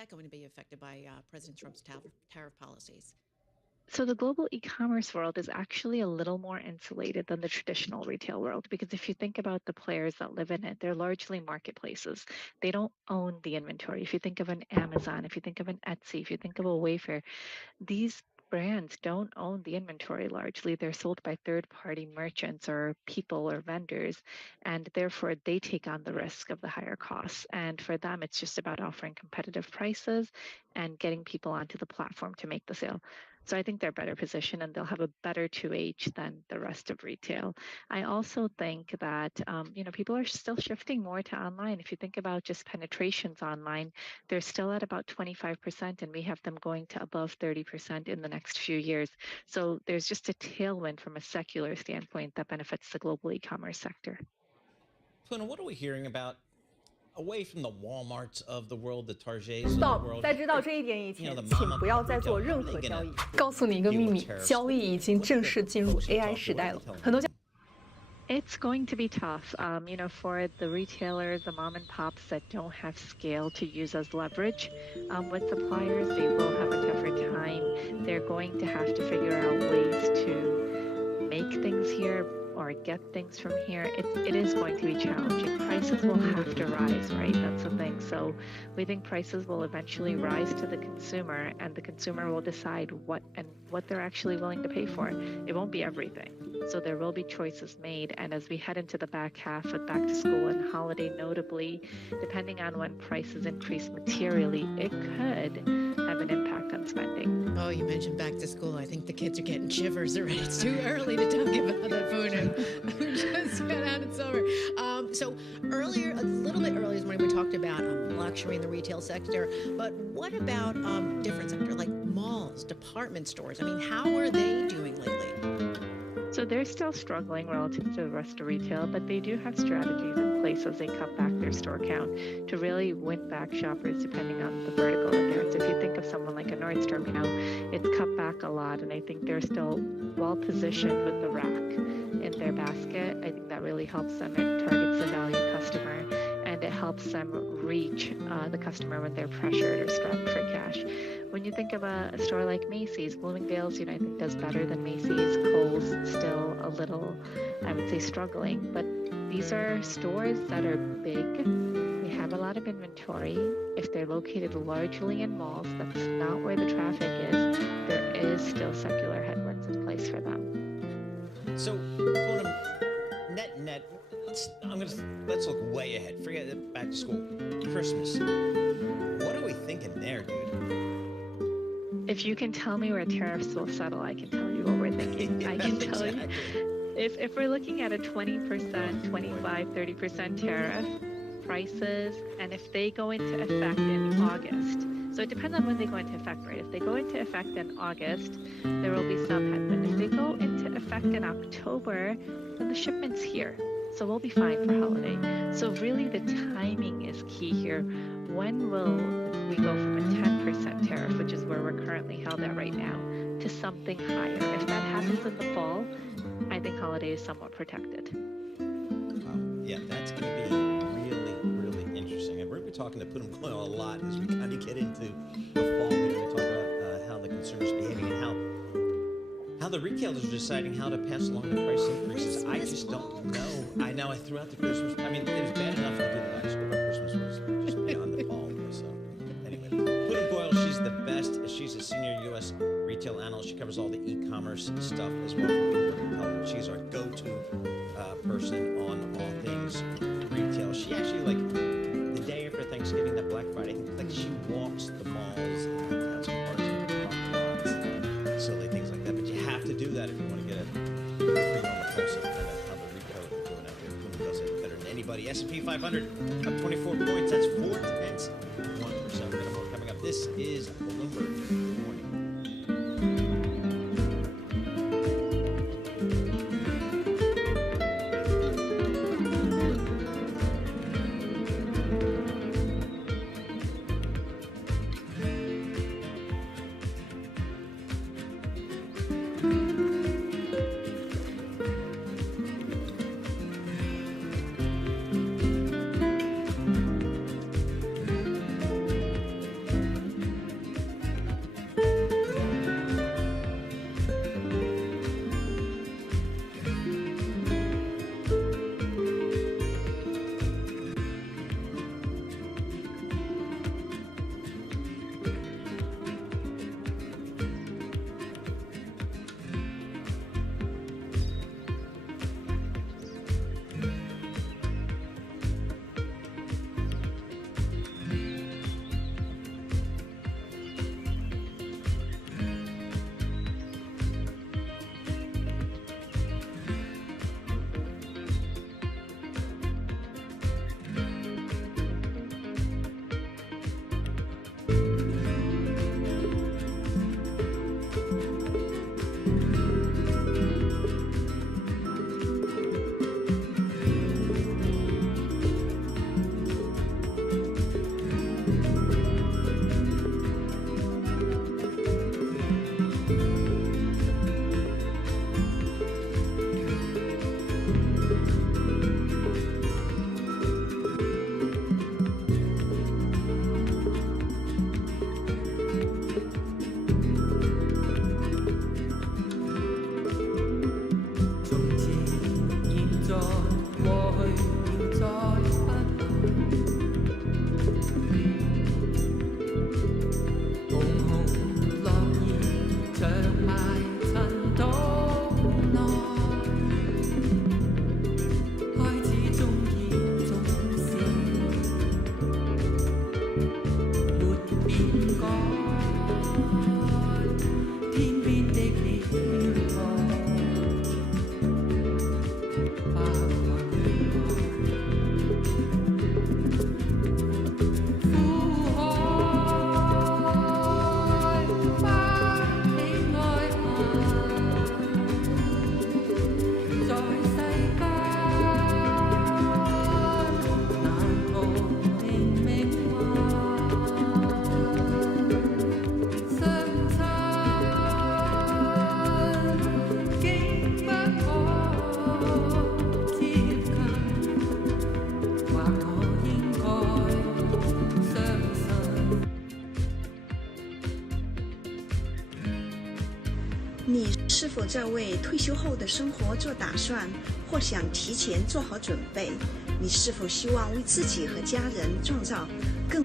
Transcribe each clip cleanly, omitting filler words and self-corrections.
that going to be affected by President Trump's tariff policies? So the global e-commerce world is actually a little more insulated than the traditional retail world because if you think about the players that live in it, they're largely marketplaces. They don't own the inventory. If you think of an Amazon, if you think of an Etsy, if you think of a Wayfair, these brands don't own the inventory largely. They're sold by third-party merchants or people or vendors, and therefore they take on the risk of the higher costs. And for them, it's just about offering competitive prices and getting people onto the platform to make the sale. So I think they're better positioned and they'll have a better 2H than the rest of retail. I also think that people are still shifting more to online. If you think about just penetrations online, they're still at about 25%, and we have them going to above 30% in the next few years. So there's just a tailwind from a secular standpoint that benefits the global e-commerce sector. Puna, what are we hearing about away from the Walmarts of the world, the Targets of the world? 在知道这一点以前，请不要再做任何交易。告诉你一个秘密，交易已经正式进入 AI 时代了。很多 It's going to be tough, for the retailers, the mom and pops that don't have scale to use as leverage with suppliers, they will have a tougher time. They're going to have to figure out ways to make things here or get things from here. It is going to be challenging. Prices will have to rise, right? That's the thing. So we think prices will eventually rise to the consumer, and the consumer will decide what they're actually willing to pay for. It won't be everything. So there will be choices made. And as we head into the back half with back to school and holiday, notably, depending on when prices increase materially, it could have an impact on spending. Oh, you mentioned back to school. I think the kids are getting shivers already. It's too early to talk about that, Puna. We just got out, it's over. So earlier, a little bit earlier this morning, we talked about luxury in the retail sector. But what about different sector like malls, department stores? I mean, how are they doing lately? So they're still struggling relative to the rest of retail, but they do have strategies in place as they cut back their store count to really win back shoppers depending on the vertical that they're in. So if you think of someone like a Nordstrom, it's cut back a lot, and I think they're still well positioned with the rack in their basket. I think that really helps them. It targets the value customer, and it helps them reach the customer when they're pressured or strapped for cash. When you think of a store like Macy's, Bloomingdale's, I think does better than Macy's. Kohl's still a little, I would say, struggling. But these are stores that are big. They have a lot of inventory. If they're located largely in malls, that's not where the traffic is. There is still secular headwinds in place for them. So, net, let's look way ahead. Forget back to school, Christmas. What are we thinking there, dude? If you can tell me where tariffs will settle, I can tell you what we're thinking. I can tell you. If we're looking at a 20%, 25, 30% tariff, prices, and if they go into effect in August, so it depends on when they go into effect, right? If they go into effect in August, there will be some headwind. If they go into effect in October, then the shipment's here. So we'll be fine for holiday. So really the timing is key here. When will we go from a 10% tariff, which is where we're currently held at right now, to something higher? If that happens in the fall, I think holiday is somewhat protected. Yeah, that's going to be really, really interesting. And we're going to be talking to Puna a lot as we kind of get into the fall. We're going to talk about how the consumer's behaving and how the retailers are deciding how to pass along the price increases. I just don't know. I know I threw out the Christmas. I mean, it was bad enough to do the back to school, but Christmas was just beyond the fall. So anyway, Puna Goyle, she's the best. She's a senior U.S. retail analyst. She covers all the e-commerce stuff as well. She's our go-to person on all things retail. She actually, the day after Thanksgiving, that Black Friday, I think she walks the malls and towns and parks and parking lots, silly things like that. But you have to do that if you want to get a finger on the pulse of kind of how the retail is doing out there. Puna does it better than anybody. S&P 500 up 24 points. That's 0.4%. We're going to more coming up. This is Bloomberg Morning. 是否在为退休后的生活做打算，或想提前做好准备？你是否希望为自己和家人创造更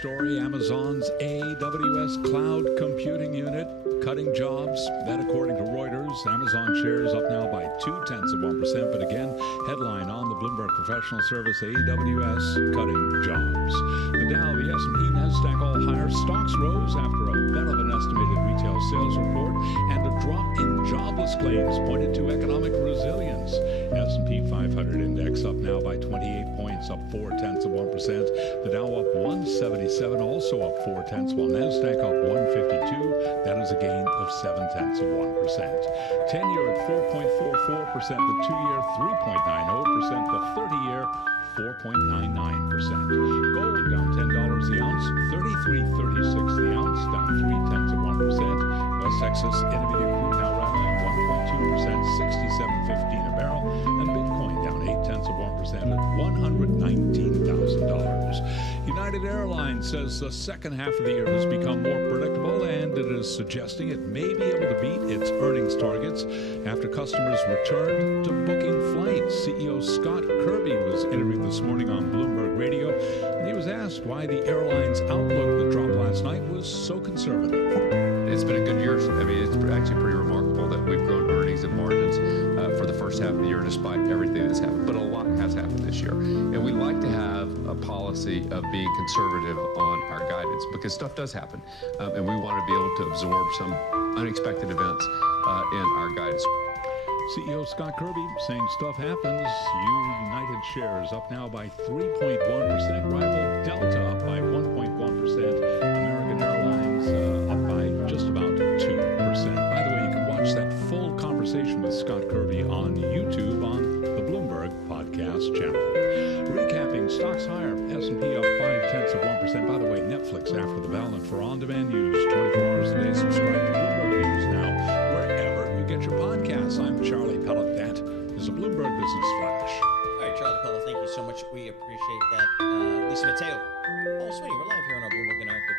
story, Amazon's AWS cloud computing unit cutting jobs. That, according to Reuters, Amazon shares up now by 0.2%. But again, headline on the Bloomberg professional service, AWS cutting jobs. The Dow, the S&P, NASDAQ all higher. Stocks rose after a better than estimated retail sales report, and a drop in jobless claims pointed to economic resilience. S&P 500 index up now by 28 points, up 0.4%. The Dow up 177, also up 0.4, while NASDAQ up 152. That is a gain of 0.7%. 10-year at 4.44%, the 2-year 3.90%, the 30-year 4.99%. Gold down $10 the ounce, 33.36 the ounce, down 0.3%. West Texas Intermediate crude now rallying 1.2%, 67.15 a barrel, and Bitcoin down 0.8% at $119,000. United Airlines says the second half of the year has become more predictable, and it is suggesting it may be able to beat its earnings targets after customers returned to booking flights. CEO Scott Kirby was interviewed this morning on Bloomberg Radio, and he was asked why the airline's outlook that dropped last night was so conservative. It's been a good year. I mean, it's actually pretty remarkable that we've grown earnings and margins for the first half of the year despite everything that's happened. But a lot has happened this year. And we like to have a policy of being conservative on our guidance because stuff does happen. And we want to be able to absorb some unexpected events in our guidance. CEO Scott Kirby saying stuff happens. United shares up now by 3.1%. Rival Delta up by 1.1%. American Airlines up by just about 2%. By the way, you can watch that full conversation with Scott Kirby on YouTube on the Bloomberg podcast channel. Recapping, stocks higher. S&P up 0.5%. By the way, Netflix after the bell, and for on-demand news 24 hours a day, subscribe to Bloomberg News now wherever you get your podcasts. I'm Charlie Pellet. That is a Bloomberg Business Flash. All right, Charlie Pellet, thank you so much. We appreciate that. Lisa Mateo, Paul Sweeney, we're live here on our Bloomberg Interactive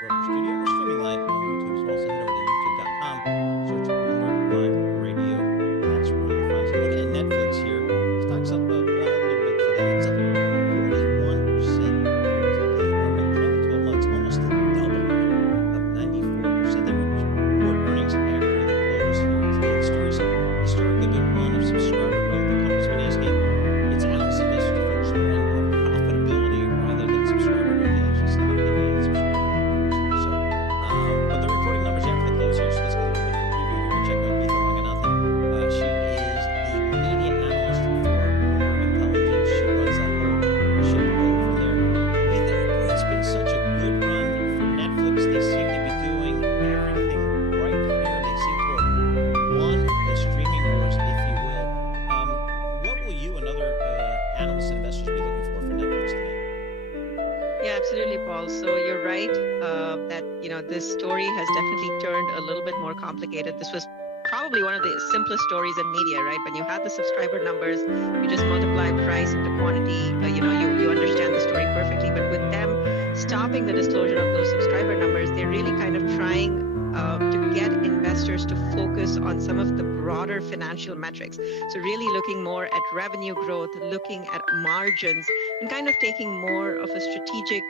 this story has definitely turned a little bit more complicated. This was probably one of the simplest stories in media, right? When you had the subscriber numbers, you just multiply price into quantity, you understand the story perfectly. But with them stopping the disclosure of those subscriber numbers, they're really kind of trying to get investors to focus on some of the broader financial metrics. So really looking more at revenue growth, looking at margins, and kind of taking more of a strategic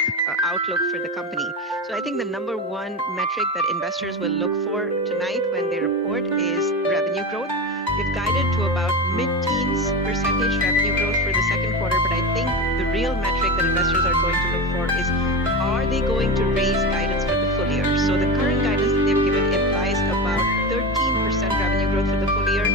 outlook for the company. So I think the number one metric that investors will look for tonight when they report is revenue growth. They've guided to about mid-teens percentage revenue growth for the second quarter, but I think the real metric that investors are going to look for is, are they going to raise guidance for the full year? So the current guidance that they've given implies about 13% revenue growth for the full year.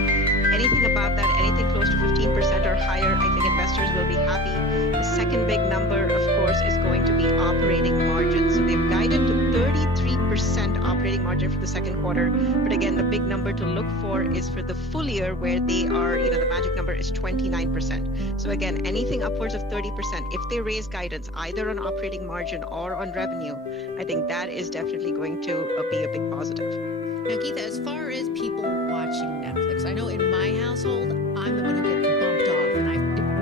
Anything above that, anything close to 15% or higher, I think investors will be happy. The second big number, of course, is going to be operating margin. So they've guided to 33% operating margin for the second quarter. But again, the big number to look for is for the full year, where they are, the magic number is 29%. So again, anything upwards of 30%, if they raise guidance either on operating margin or on revenue, I think that is definitely going to be a big positive. Now, Geetha, as far as people watching Netflix, I know in my household, I'm the one who gets bumped off, and I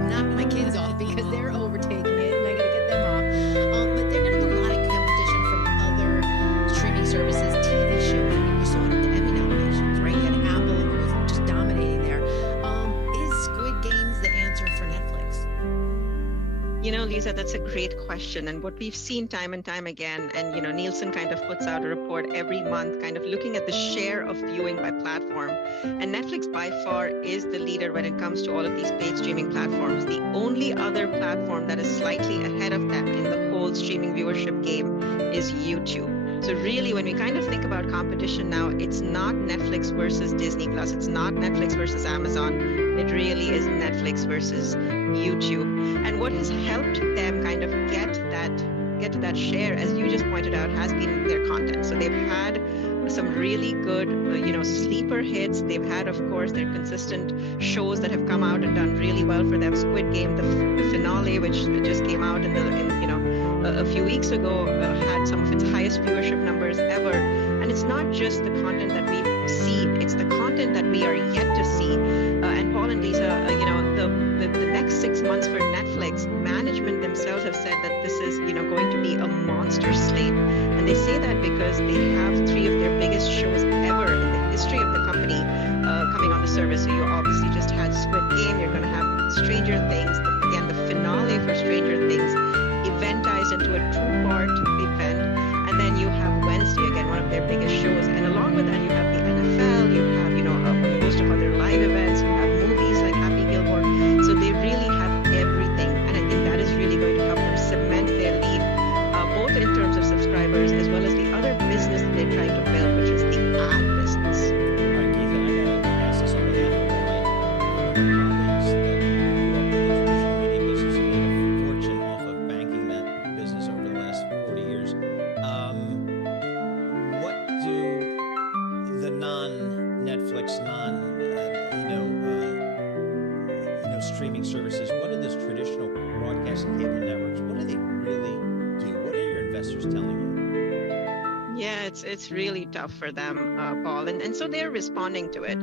knock my kids off because they're overtaking it, and I got to get them off. But they're going to have a lot of competition from other streaming services, TV shows. I mean, you saw it at the Emmy nominations, right? You had Apple who was just dominating there. Is Squid Games the answer for Netflix? Lisa, that's a great question. And what we've seen time and time again, and, Nielsen kind of puts out a report every month, kind of looking at the share of viewing by platform. And Netflix by far is the leader when it comes to all of these paid streaming platforms. The only other platform that is slightly ahead of them in the whole streaming viewership game is YouTube. So really, when we kind of think about competition now, it's not Netflix versus Disney Plus. It's not Netflix versus Amazon. It really is Netflix versus YouTube. And what has helped them kind of get to that share, as you just pointed out, has been their content. So they've had some really good, sleeper hits. They've had, of course, their consistent shows that have come out and done really well for them. Squid Game, the finale, which just came out a few weeks ago, had some of its highest viewership numbers ever. And it's not just the content that we've seen; it's the content that we are yet to see. And Paul and Lisa, the next 6 months for Netflix, management themselves have said that this is, going to be a monster slate. And they say that because they have 3 of their biggest shows ever in the history of the company coming on the service. So you obviously just had Squid Game. You're going to have Stranger Things. Again, the finale for Stranger Things eventized into a 2-part event. And then you have Wednesday, again, one of their biggest shows. And along with that, you have the NFL. You have, a host of other live events. You have movies like Happy Gilmore. So they really have everything. And I think that is really going to help them cement their lead, both in terms of subscribers as well as the other business that they're trying to build, which is the ad business. All right, Geetha, I got to ask this on behalf of all my colleagues that grew up in the traditional media business and made a fortune off of banking that business over the last 40 years. What do the non-Netflix, streaming services, what do those traditional broadcast and cable networks, what do they really do? What are your investors telling you? Yeah, it's really tough for them, Paul, and so they're responding to it.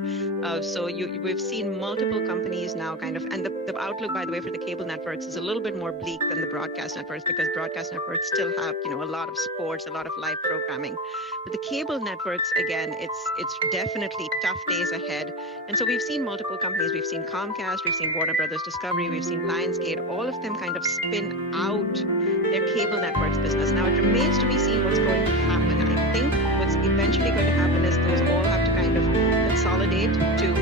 We've seen multiple companies now kind of, and the outlook, by the way, for the cable networks is a little bit more bleak than the broadcast networks, because broadcast networks still have, a lot of sports, a lot of live programming. But the cable networks, again, it's definitely tough days ahead. And so we've seen multiple companies. We've seen Comcast, we've seen Warner Brothers Discovery, we've seen Lionsgate, all of them kind of spin out their cable networks business. Now, it remains to be seen what's going to happen. I think what's eventually going to happen is those all have to kind of consolidate to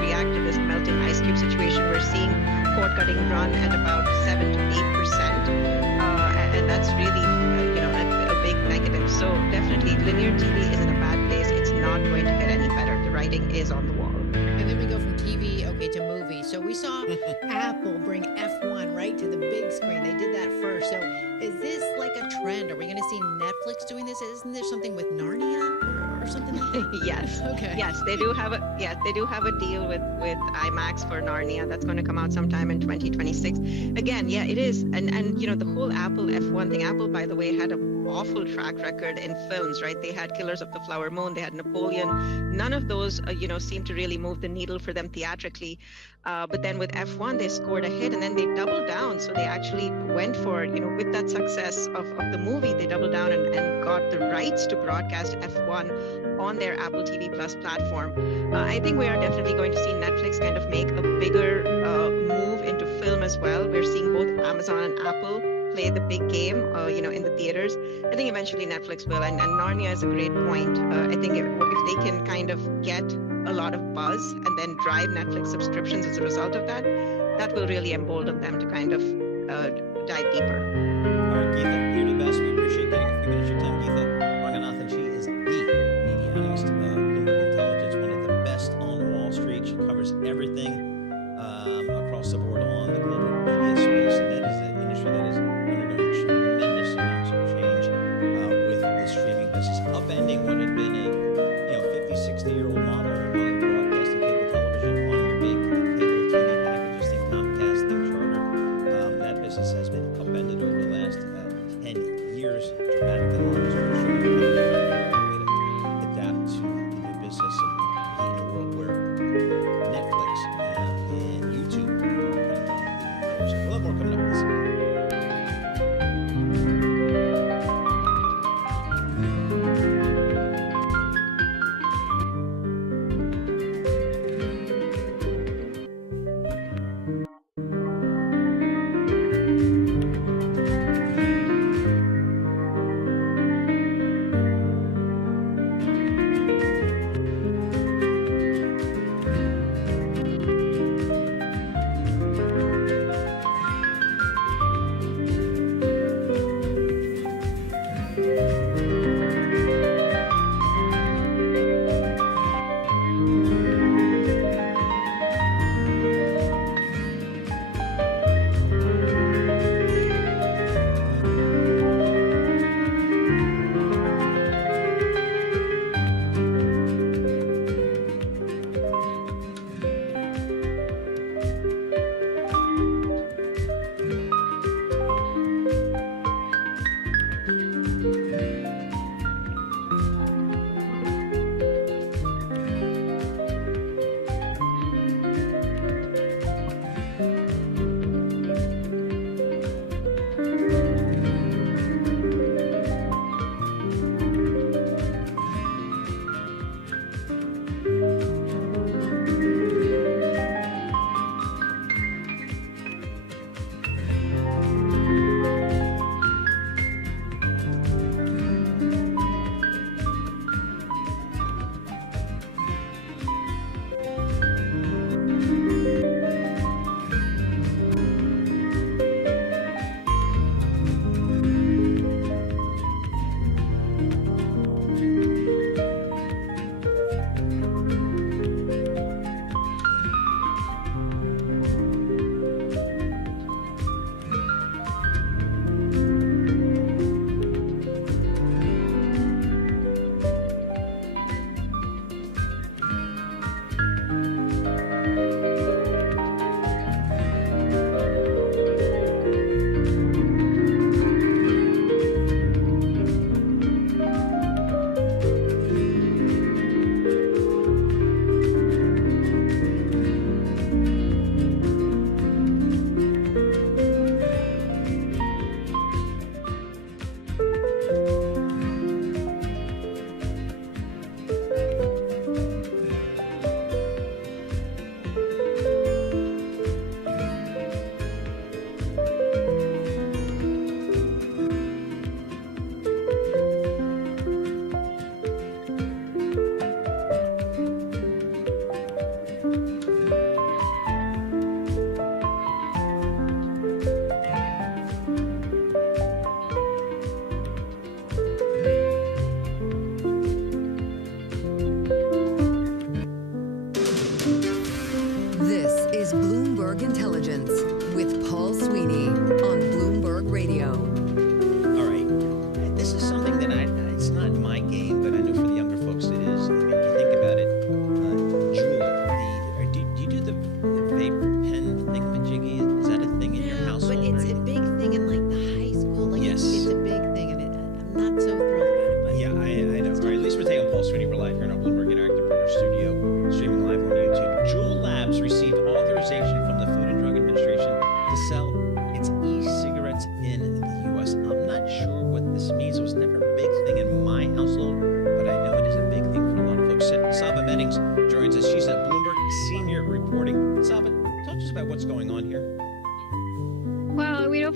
react to this melting ice cube situation. We're seeing cord cutting run at about 7 to 8%, and that's really a big negative. So definitely, linear TV is in a bad place. It's not going to get any better. The writing is on the wall. And then we go from TV, to movie. So we saw Apple bring F1 right to the big screen. They did that first. So is this like a trend? Are we going to see Netflix doing this? Isn't there something with Narnia or something like that? Yes. Okay. Yes, they do have a deal with IMAX for Narnia. That's going to come out sometime in 2026. Again, yeah, it is. And the whole Apple F1 thing. Apple, by the way, had a awful track record in films, right? They had Killers of the Flower Moon, they had Napoleon. None of those, seemed to really move the needle for them theatrically. But then with F1, they scored a hit and then they doubled down. So they actually went for, with that success of the movie, they doubled down and got the rights to broadcast F1 on their Apple TV Plus platform. I think we are definitely going to see Netflix kind of make a bigger move into film as well. We're seeing both Amazon and Apple play the big game, in the theaters. I think eventually Netflix will, and Narnia is a great point. I think if they can kind of get a lot of buzz and then drive Netflix subscriptions as a result of that, that will really embolden them to kind of dive deeper. All right, Geetha, you're the best. We appreciate getting a few minutes of your time. Geetha Ranganathan, she is the media analyst, Bloomberg Intelligence, one of the best on Wall Street. She covers everything across the board on the global media space. And that is an industry that is undergoing tremendous amounts of change with the streaming business, upending what had been a 50, 60-year-old model of broadcasting cable television on your big cable TV packages. Think Comcast, think Charter. That business has been upended over the last 10 years, dramatically. Adapt to the new business and compete in a world where Netflix and YouTube are a lot more coming up with this.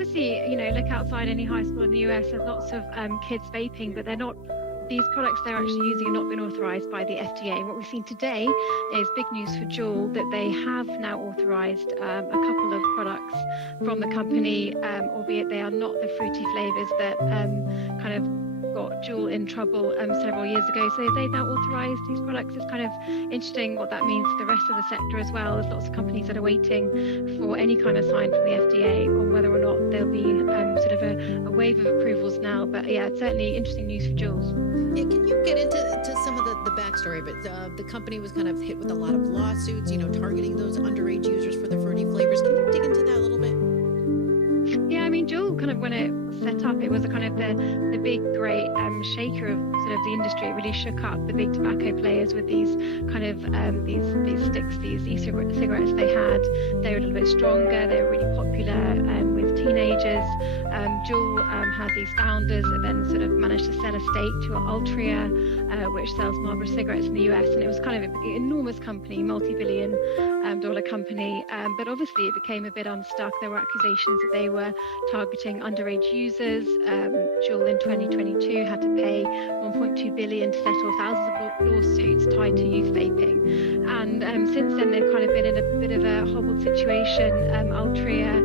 obviously, look outside any high school in the US, there's lots of kids vaping, but they're not. These products they're actually using have not been authorized by the FDA. And what we've seen today is big news for Juul that they have now authorized a couple of products from the company, albeit they are not the fruity flavors that kind of got Juul in trouble several years ago. So they've now authorized these products. It's kind of interesting what that means for the rest of the sector as well. There's lots of companies that are waiting for any kind of sign from the FDA on whether or not there'll be sort of a wave of approvals now. But yeah, it's certainly interesting news for Juul. Yeah, can you get into some of the backstory of it? The company was kind of hit with a lot of lawsuits, targeting those underage users for the fruity flavors. Can you dig into that a little bit? Yeah, I mean, Juul kind of when it was set up, it was a kind of the big great shaker of sort of the industry. It really shook up the big tobacco players with these kind of these sticks, these e-cigarettes they had. They were a little bit stronger. They were really popular with teenagers. Juul had these founders that then sort of managed to sell a stake to Altria, which sells Marlboro cigarettes in the US, and it was kind of an enormous company, multi-billion dollar company. But obviously, it became a bit unstuck. There were accusations that they were targeting underage users. Juul in 2022 had to pay $1.2 billion to settle thousands of lawsuits tied to youth vaping. And since then, they've kind of been in a bit of a hobbled situation. Altria,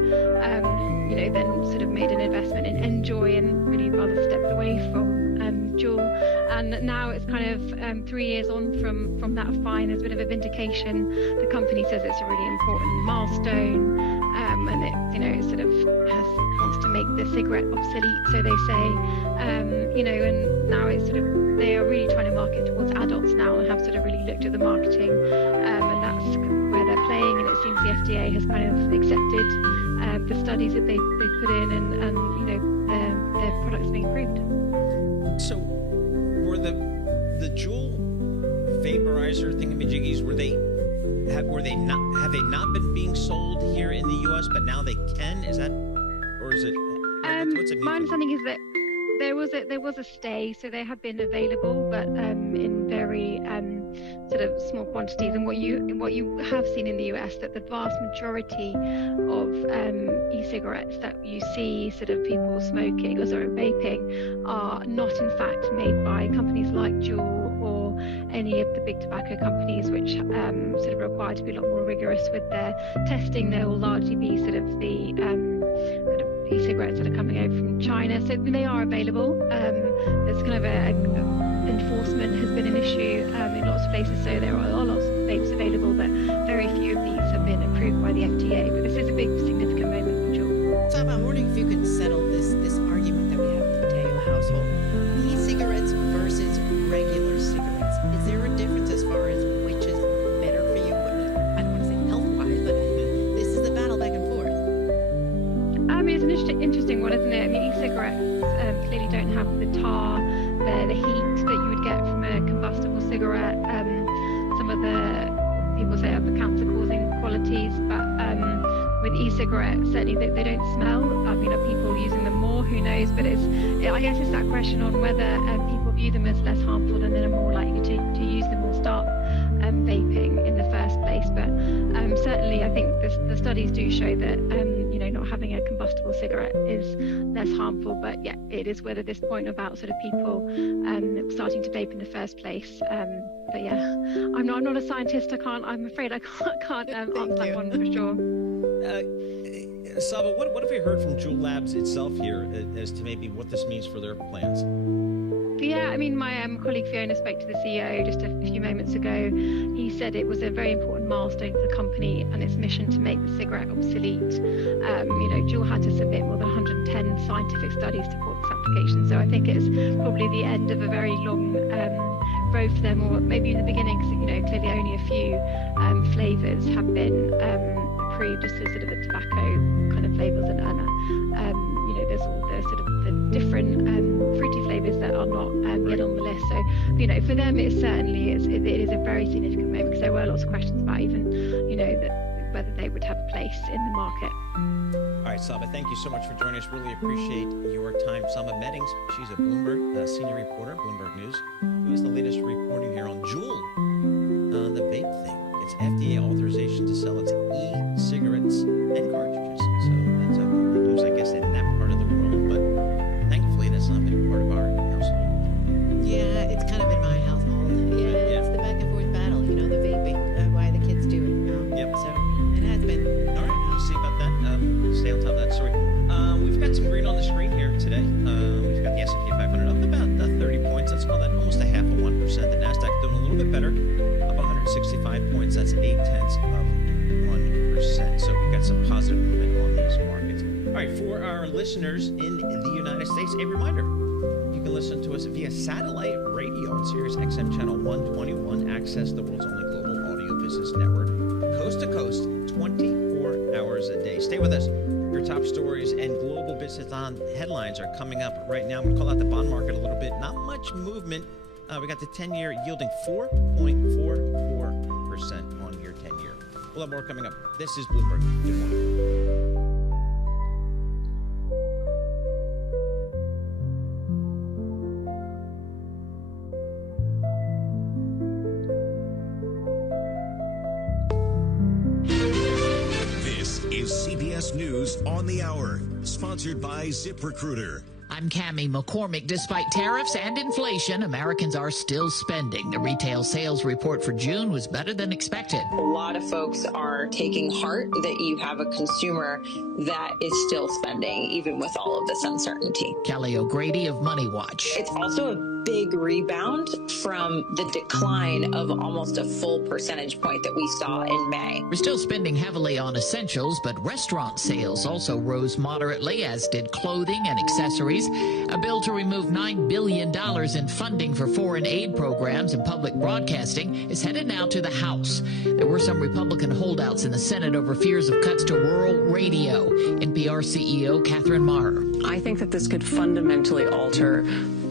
then sort of made an investment in Enjoy and really rather stepped away from Juul. And now it's kind of 3 years on from that fine. There's a bit of a vindication. The company says it's a really important milestone, and it sort of wants to make the cigarette obsolete, so they say. And now it's sort of they are really trying to market towards adults now and have sort of really looked at the marketing, and that's where they're playing. And it seems the FDA has kind of accepted the studies that they put in, and their products being approved. So, were the Juul vaporizer thingamajiggies have they not been being sold here in the U.S. but now they can? Is that, or is it? What's it mean? My understanding is that there was a stay, so they have been available, but in very sort of small quantities. And what you have seen in the US, that the vast majority of e-cigarettes that you see sort of people smoking or vaping are not in fact made by companies like Juul or any of the big tobacco companies, which sort of require to be a lot more rigorous with their testing. They will largely be sort of the kind of e-cigarettes that are coming over from China, so they are available. There's kind of enforcement has been an issue in lots of places, so there are lots of vapes available, but very few of these have been approved by the FDA. But this is a big, significant moment for Juul. So I'm wondering if you could settle this argument that we have in the Mateo household: e-cigarettes versus regular cigarettes. Is there a difference as far as which is better for you? I don't want to say health-wise, but this is the battle back and forth. I mean, it's an interesting one, isn't it? I mean, e-cigarettes clearly don't have the tar, the heat that you would get from a combustible cigarette. Some of the people say have the cancer-causing qualities, but with e-cigarettes, certainly they don't smell. I mean, are people using them more? Who knows? But I guess it's that question on whether people view them as less harmful and then are more likely to use them or start vaping in the first place. But certainly, I think the studies do show that not having a combustible cigarette is less harmful. But yeah, it is whether this point about sort of people starting to vape in the first place. But yeah, I'm not a scientist. I'm afraid I can't answer that one for sure. Saba, what have we heard from Juul Labs itself here as to maybe what this means for their plans? Yeah, I mean, my colleague Fiona spoke to the CEO just a few moments ago. He said it was a very important milestone for the company and its mission to make the cigarette obsolete. Juul had to submit more than 110 scientific studies to support this application. So I think it's probably the end of a very long road for them, or maybe in the beginning, because clearly only a few flavors have been approved, just as sort of the tobacco kind of flavors, and there's all the sort of the different fruity flavors that are not yet on the list. So for them it certainly is a very significant moment, because there were lots of questions about even whether they would have a place in the market. All right, Saba, thank you so much for joining us. Really appreciate your time. Saba Meddings, she's a Bloomberg senior reporter, Bloomberg News, who has the latest reporting here on Juul, the vape thing. It's FDA authorization to sell its e-cigarettes and cartridges. So that's big news, I guess, in that little bit better, up 165 points. That's 0.8%. So we got some positive movement on these markets. All right, for our listeners in the United States, a reminder, you can listen to us via satellite radio on Sirius XM channel 121, access the world's only global audio business network, coast to coast, 24 hours a day. Stay with us. Your top stories and global business on headlines are coming up right now. I'm going to call out the bond market a little bit. Not much movement. We got the 10-year yielding 4.44% on your 10-year. We'll have more coming up. This is Bloomberg. Good morning. CBS News on the Hour, sponsored by ZipRecruiter. I'm Cammie McCormick. Despite tariffs and inflation, Americans are still spending. The retail sales report for June was better than expected. A lot of folks are taking heart that you have a consumer that is still spending, even with all of this uncertainty. Kelly O'Grady of Money Watch. It's also a big rebound from the decline of almost a full percentage point that we saw in May. We're still spending heavily on essentials, but restaurant sales also rose moderately, as did clothing and accessories. A bill to remove $9 billion in funding for foreign aid programs and public broadcasting is headed now to the House. There were some Republican holdouts in the Senate over fears of cuts to rural radio. NPR CEO Catherine Maher. I think that this could fundamentally alter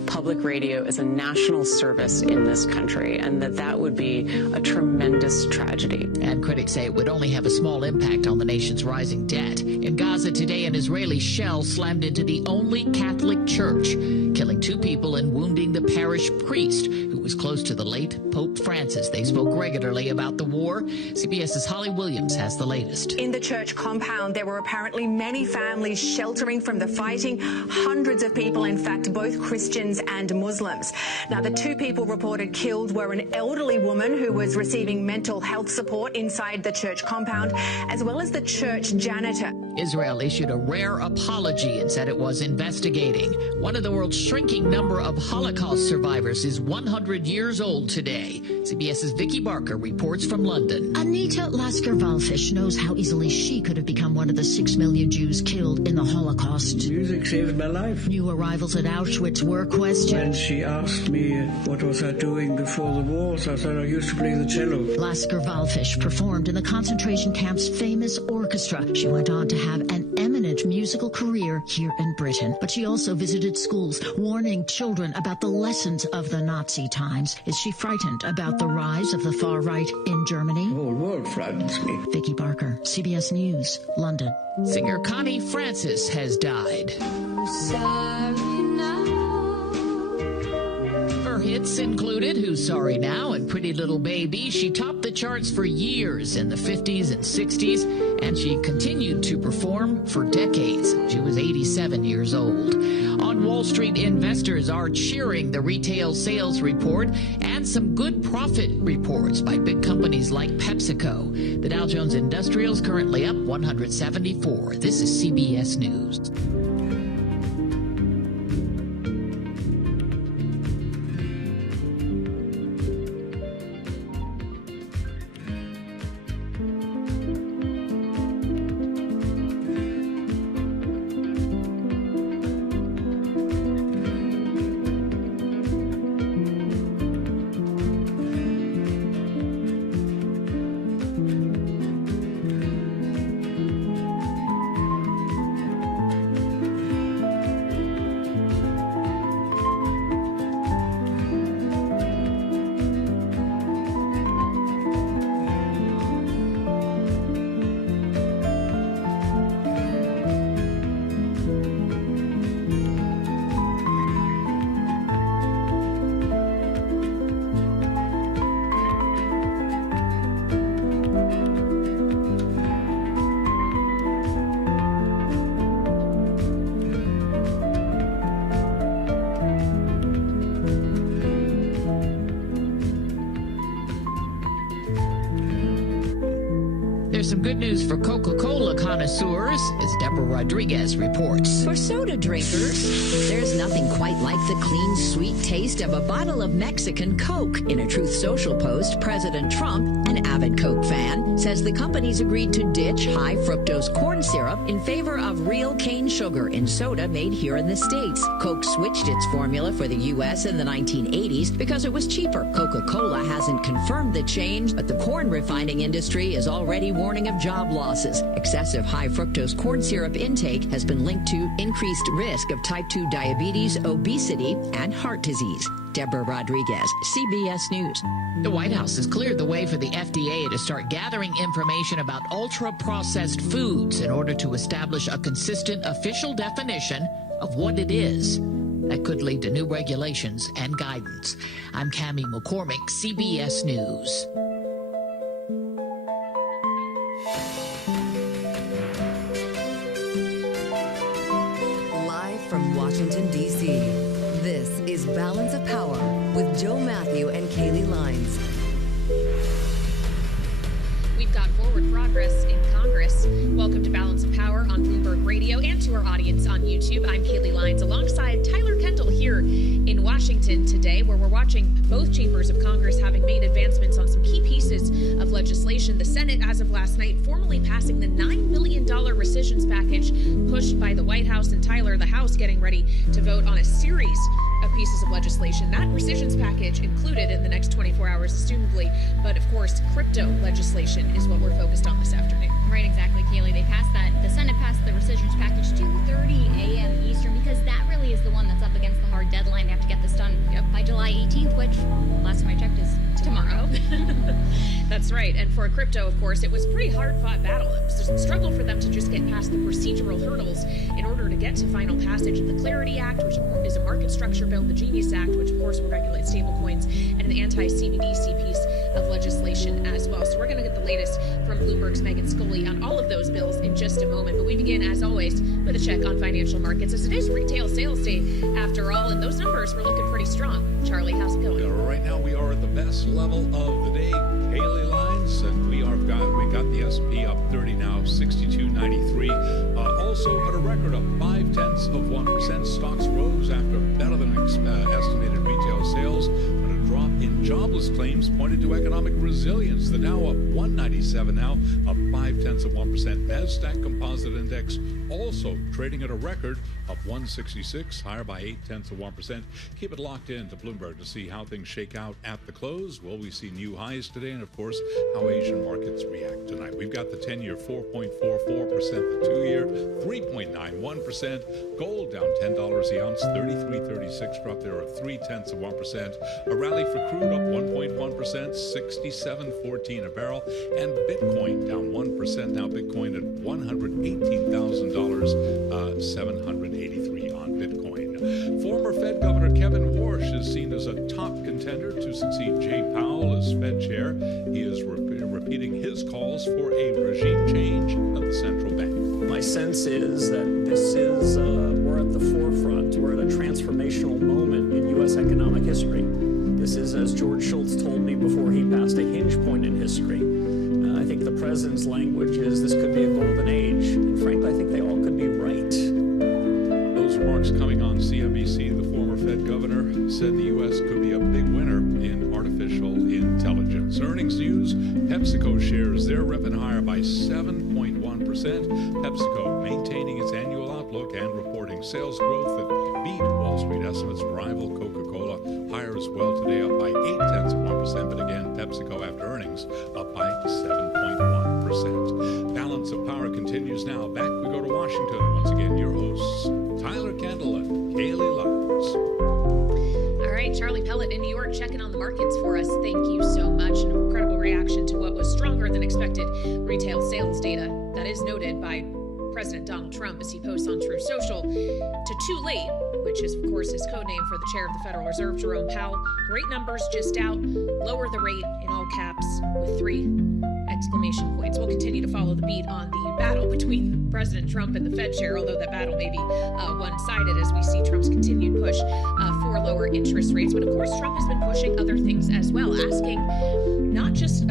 public radio as a national service in this country, and that would be a tremendous tragedy. And critics say it would only have a small impact on the nation's rising debt. In Gaza today, an Israeli shell slammed into the only Catholic church, killing 2 people and wounding the parish priest, who was close to the late Pope Francis. They spoke regularly about the war. CBS's Holly Williams has the latest. In the church compound, there were apparently many families sheltering from the fighting. Hundreds of people, in fact, both Christians and Muslims. Now, the 2 people reported killed were an elderly woman who was receiving mental health support inside the church compound, as well as the church janitor. Israel issued a rare apology and said it was investigating. One of the world's shrinking number of Holocaust survivors is 100 years old today. CBS's Vicki Barker reports from London. Anita Lasker-Wallfisch knows how easily she could have become one of the 6 million Jews killed in the Holocaust. Music saved my life. New arrivals at Auschwitz were questioned. When she asked me what was I doing before the war, so I said I used to play the cello. Lasker-Wallfisch performed in the concentration camp's famous orchestra. She went on to have an eminent musical career here in Britain. But she also visited schools, warning children about the lessons of the Nazi times. Is she frightened about the rise of the far right in Germany? The whole world frightens me. Vicki Barker, CBS News, London. Singer Connie Francis has died. Her hits included Who's Sorry Now and Pretty Little Baby. She topped the charts for years in the 50s and 60s, and she continued to perform for decades. She was 87 years old. On Wall Street, investors are cheering the retail sales report and some good profit reports by big companies like PepsiCo. The Dow Jones Industrial is currently up 174. This is CBS News. there's some good news for Coca-Cola connoisseurs, as Deborah Rodriguez reports. For soda drinkers, there's nothing quite like the clean, sweet taste of a bottle of Mexican Coke. In a Truth Social post, President Trump, an avid Coke fan, says the company's agreed to ditch high fructose corn syrup in favor of real cane sugar in soda made here in the States. Coke switched its formula for the U.S. in the 1980s because it was cheaper. Coca-Cola hasn't confirmed the change, but the corn refining industry is already warning of job losses. Excessive high fructose corn syrup intake has been linked to increased risk of type 2 diabetes, obesity, and heart disease. Deborah Rodriguez, CBS News. The White House has cleared the way for the FDA to start gathering information about ultra-processed foods in order to establish a consistent official definition of what it is. That could lead to new regulations and guidance. I'm Cammie McCormick, CBS News. Live from Washington, D.C., this is Balance of Power with Joe Matthew and Kaylee Lines. We've got forward progress in Congress. Welcome to Balance of Power on Bloomberg Radio and to our audience on YouTube. I'm Kaylee Lines alongside Tyler Kendall here in Washington today, where we're watching both chambers of Congress having made advancements on some key pieces of legislation. The Senate, as of last night, formally passing the $9 million rescissions package pushed by the White House, and Tyler, the House, getting ready to vote on a series of pieces of legislation. That rescissions package included in the next 24 hours, assumably, but of course, crypto legislation is what we're focused on this afternoon. Right, exactly, Kaylee. They passed that. The Senate passed the rescissions package 2:30 a.m. Eastern because that really is the one that's up against the hard deadline. They have to get this done by July 18th, which last time I checked is tomorrow. That's right. And for crypto, of course, it was a pretty hard-fought battle. It was a struggle for them to just get past the procedural hurdles in order to get to final passage of the Clarity Act, which is a market structure bill, the Genius Act, which of course will regulate stablecoins, and an anti-CBDC piece of legislation as well. So we're going to get the latest from Bloomberg's Megan Scully on all of those bills in just a moment. But we begin, as always, with a check on financial markets, as it is retail sales day after all, and those numbers were looking pretty strong. Charlie, how's it going? Right now we are at the best level of the day. Haley Lines, and we got the S&P up 30 now, 62.93. Also at a record of 0.5%. Stocks rose after better than estimated retail sales, but a drop in jobless claims pointed to economic resilience. The Dow up 197 now, up 0.5%. Nasdaq Composite Index also trading at a record of 166, higher by 0.8%. Keep it locked in to Bloomberg to see how things shake out at the close. Will we see new highs today? And of course, how Asian markets react tonight. We've got the 10-year 4.44%, the 2-year 3.91%. Gold down $10 the ounce, 33.36, drop there of 0.3%. A rally for crude up 1.1%, 67.14 a barrel. And Bitcoin down 1% now. Bitcoin at $118,000, 783 on Bitcoin. Former Fed Governor Kevin Warsh is seen as a top contender to succeed Jay Powell as Fed chair. He is repeating his calls for a regime change of the central bank. My sense is that this is, we're at the forefront. We're at a transformational moment in U.S. economic history. This is, as George Shultz told me before he passed, a hinge point in history. I think the president's language is this could be a golden age. And frankly, I think they all could be right. Those remarks coming on CNBC. The former Fed governor said the U.S. could be a big winner in artificial intelligence. Earnings news, PepsiCo shares, they're ripping higher by 7.1%. PepsiCo maintaining its annual outlook and reporting sales growth that beat Wall Street estimates. Rival Coca-Cola higher as well today, up by 0.8%. But again, PepsiCo after earnings up by 7.1%. Balance of Power continues now. Back we go to Washington. Once again, your hosts, Tyler Kendall and Kaylee Lines. All right, Charlie Pellet in New York checking on the markets for us. Thank you so much. An incredible reaction to what was stronger than expected retail sales data. That is noted by President Donald Trump as he posts on Truth Social to too late, which is, of course, his code name for the chair of the Federal Reserve, Jerome Powell. Great numbers just out. Lower the rate in all caps with 3 exclamation points. We'll continue to follow the beat on the battle between President Trump and the Fed chair, although that battle may be one-sided as we see Trump's continued push for lower interest rates. But of course, Trump has been pushing other things as well, asking not just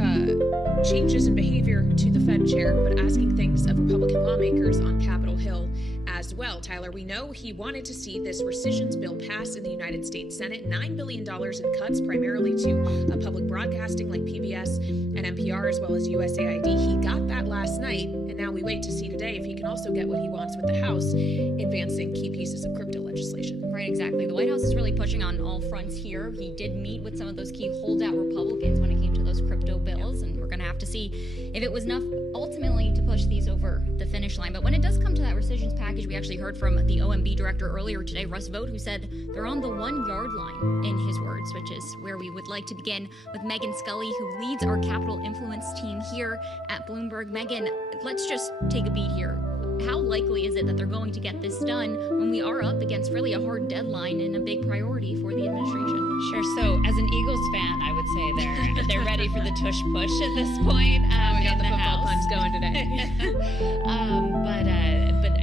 changes in behavior to the Fed chair, but asking things of Republican lawmakers on Capitol Hill as well. Tyler, we know he wanted to see this rescissions bill pass in the United States Senate, $9 billion in cuts primarily to public broadcasting like PBS and NPR as well as USAID. He got that last night, and now we wait to see today if he can also get what he wants with the House, advancing key pieces of crypto legislation. Right, exactly. The White House is really pushing on all fronts here. He did meet with some of those key holdout Republicans when it came to those crypto bills, and we're going to have to see if it was enough ultimately to push these over the finish line. But when it does come to that rescissions package, we actually heard from the OMB director earlier today, Russ Vought, who said they're on the 1 yard line, in his words, which is where we would like to begin with Megan Scully, who leads our Capital Influence team here at Bloomberg. Megan, let's just take a beat here. How likely is it that they're going to get this done when we are up against really a hard deadline and a big priority for the administration? Sure. So, as an Eagles fan, I would say they're ready for the tush push at this point. We got the football puns going today. But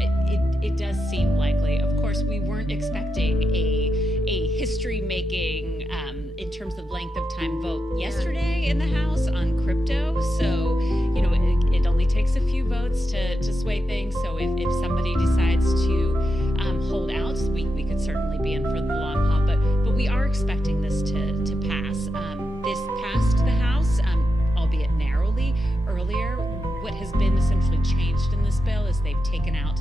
it does seem likely. Of course, we weren't expecting a history-making, in terms of length of time, vote yesterday in the House on crypto. So, you know, it only takes a few votes to sway things. So if somebody decides to hold out, we could certainly be in for the long haul. But we are expecting this to pass. This passed the House, albeit narrowly, earlier. What has been essentially changed in this bill is they've taken out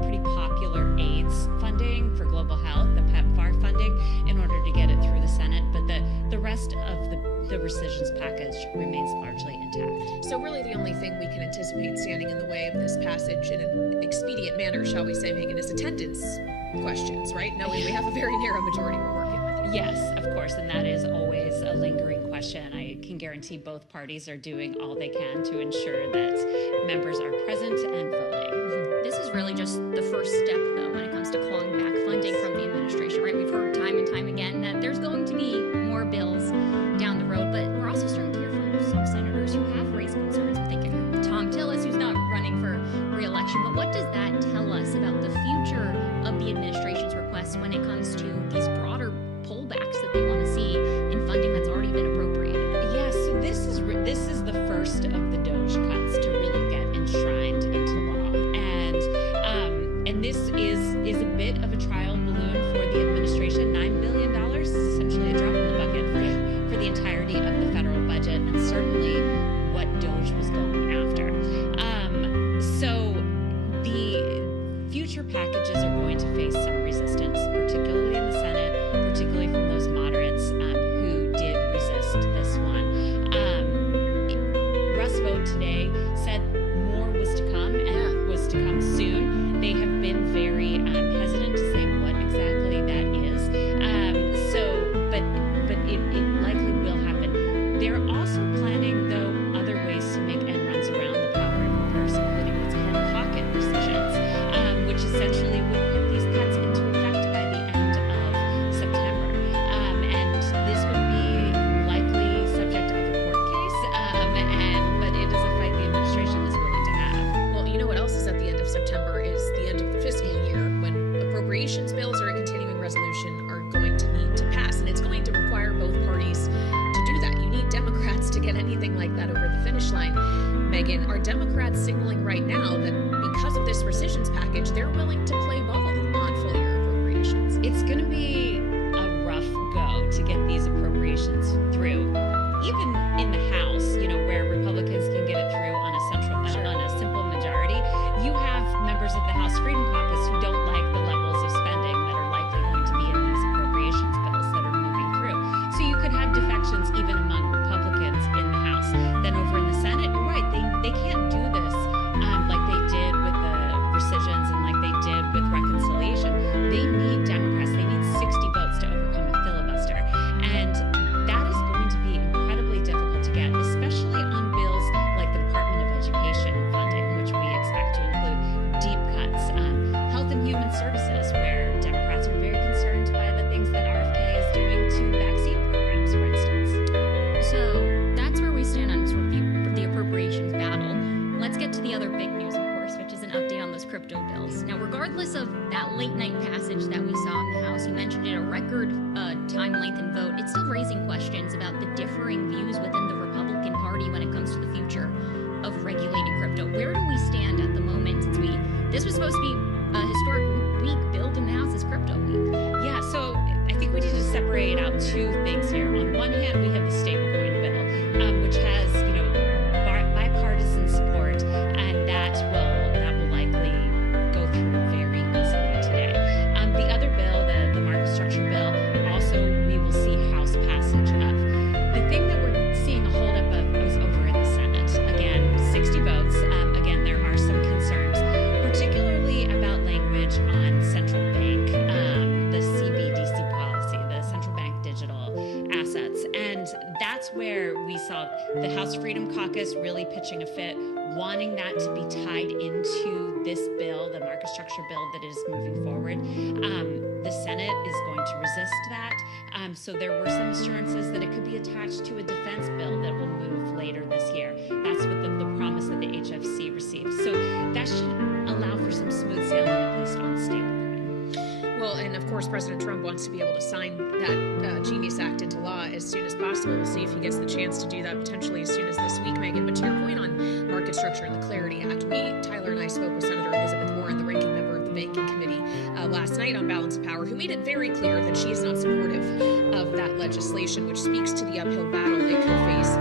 pretty popular AIDS funding for global health, the PEPFAR funding, in order to get it through the Senate. But the rest of the rescissions package remains largely intact. So really the only thing we can anticipate standing in the way of this passage in an expedient manner, shall we say, Megan, is attendance questions, right? Knowing we have a very narrow majority we're working with. Yes, of course, and that is always a lingering question. I can guarantee both parties are doing all they can to ensure that members are present and voting. This is really just the first step, though, when it comes to clawing back funding from the administration, right? We've heard time and time again that there's going to be more bills down the road, but we're also starting to hear from some senators who have raised concerns. I'm thinking of Tom Tillis, who's not running for re-election, but what does that tell us about the future of the administration's requests when it comes to these broader pullbacks that they want to see in funding that's already been appropriated? Yes, so this is the first of the DOGE cuts to really get enshrined into law, and this is a bit of a trial balloon for the administration. $9 billion is essentially a drop in the bucket for the entirety of the federal budget, and certainly what DOGE was going after. So the future packages are going to face some resistance, particularly in the Senate, particularly from those moderates who did resist this one. Russ Vought today said more was to come and was to come soon. They have been very hesitant to say what exactly that is. But it likely will happen. They're also planning, though, other ways to make end runs around the power of Congress, including what's called pocket rescissions, which essentially would put these cuts into effect by the end of September. And this would be likely subject of a court case, but it is a fight the administration is willing to have. Well, you know what else is at the end of September is the end of the fiscal year, when appropriations bills or a continuing resolution are going to need to pass. And it's going to require both parties to do that. You need Democrats to get anything like that over the finish line. Megan, are Democrats signaling right now that because of this rescissions package, they're willing to play ball on full year appropriations? It's going to be a rough go to get these appropriations through. Even in the House, you know, where Republicans can get it through on a simple majority, you have members of the House Freedom Caucus who don't like the levels of spending that are likely going to be in these appropriations bills that are moving through. So you could have defections even among Republicans in the House. Then over in the Senate, you're right, they can't do this like they did with the rescissions and like they did with reconciliation. They need Democrats. They need 60 votes to overcome a filibuster. And that is going to be incredibly difficult to get, especially on bills like the Department of Education funding, which we expect to include deep cuts. Health and Human Services, where Democrats are very concerned by the things that RFK is doing to vaccine programs, for instance. So that's where we stand on sort of the appropriations battle. Let's get to the other big news, of course, which is an update on those crypto bills. Now, regardless of that late night passage that we saw in the House, you mentioned it, a record time length and vote, it's still raising questions about the differing views within the Republican Party when it comes to the future of regulating where we saw the House Freedom Caucus really pitching a fit, wanting that to be tied into this bill, the market structure bill that is moving forward. The Senate is going to resist that. So there were some assurances that it could be attached to a defense bill that will move later this year. That's what the promise that the HFC received. So that should allow for some smooth sailing, at least on stablecoin. Well, and of course, President Trump wants to be able to sign that Genius Act into law as soon as possible. We'll see if he gets the chance to do that potentially as soon as this week, Megan. But to your point on market structure and the Clarity Act, Tyler and I spoke with Senator Elizabeth Warren, the ranking member of the Banking Committee, last night on Balance of Power, who made it very clear that she is not supportive of that legislation, which speaks to the uphill battle it could face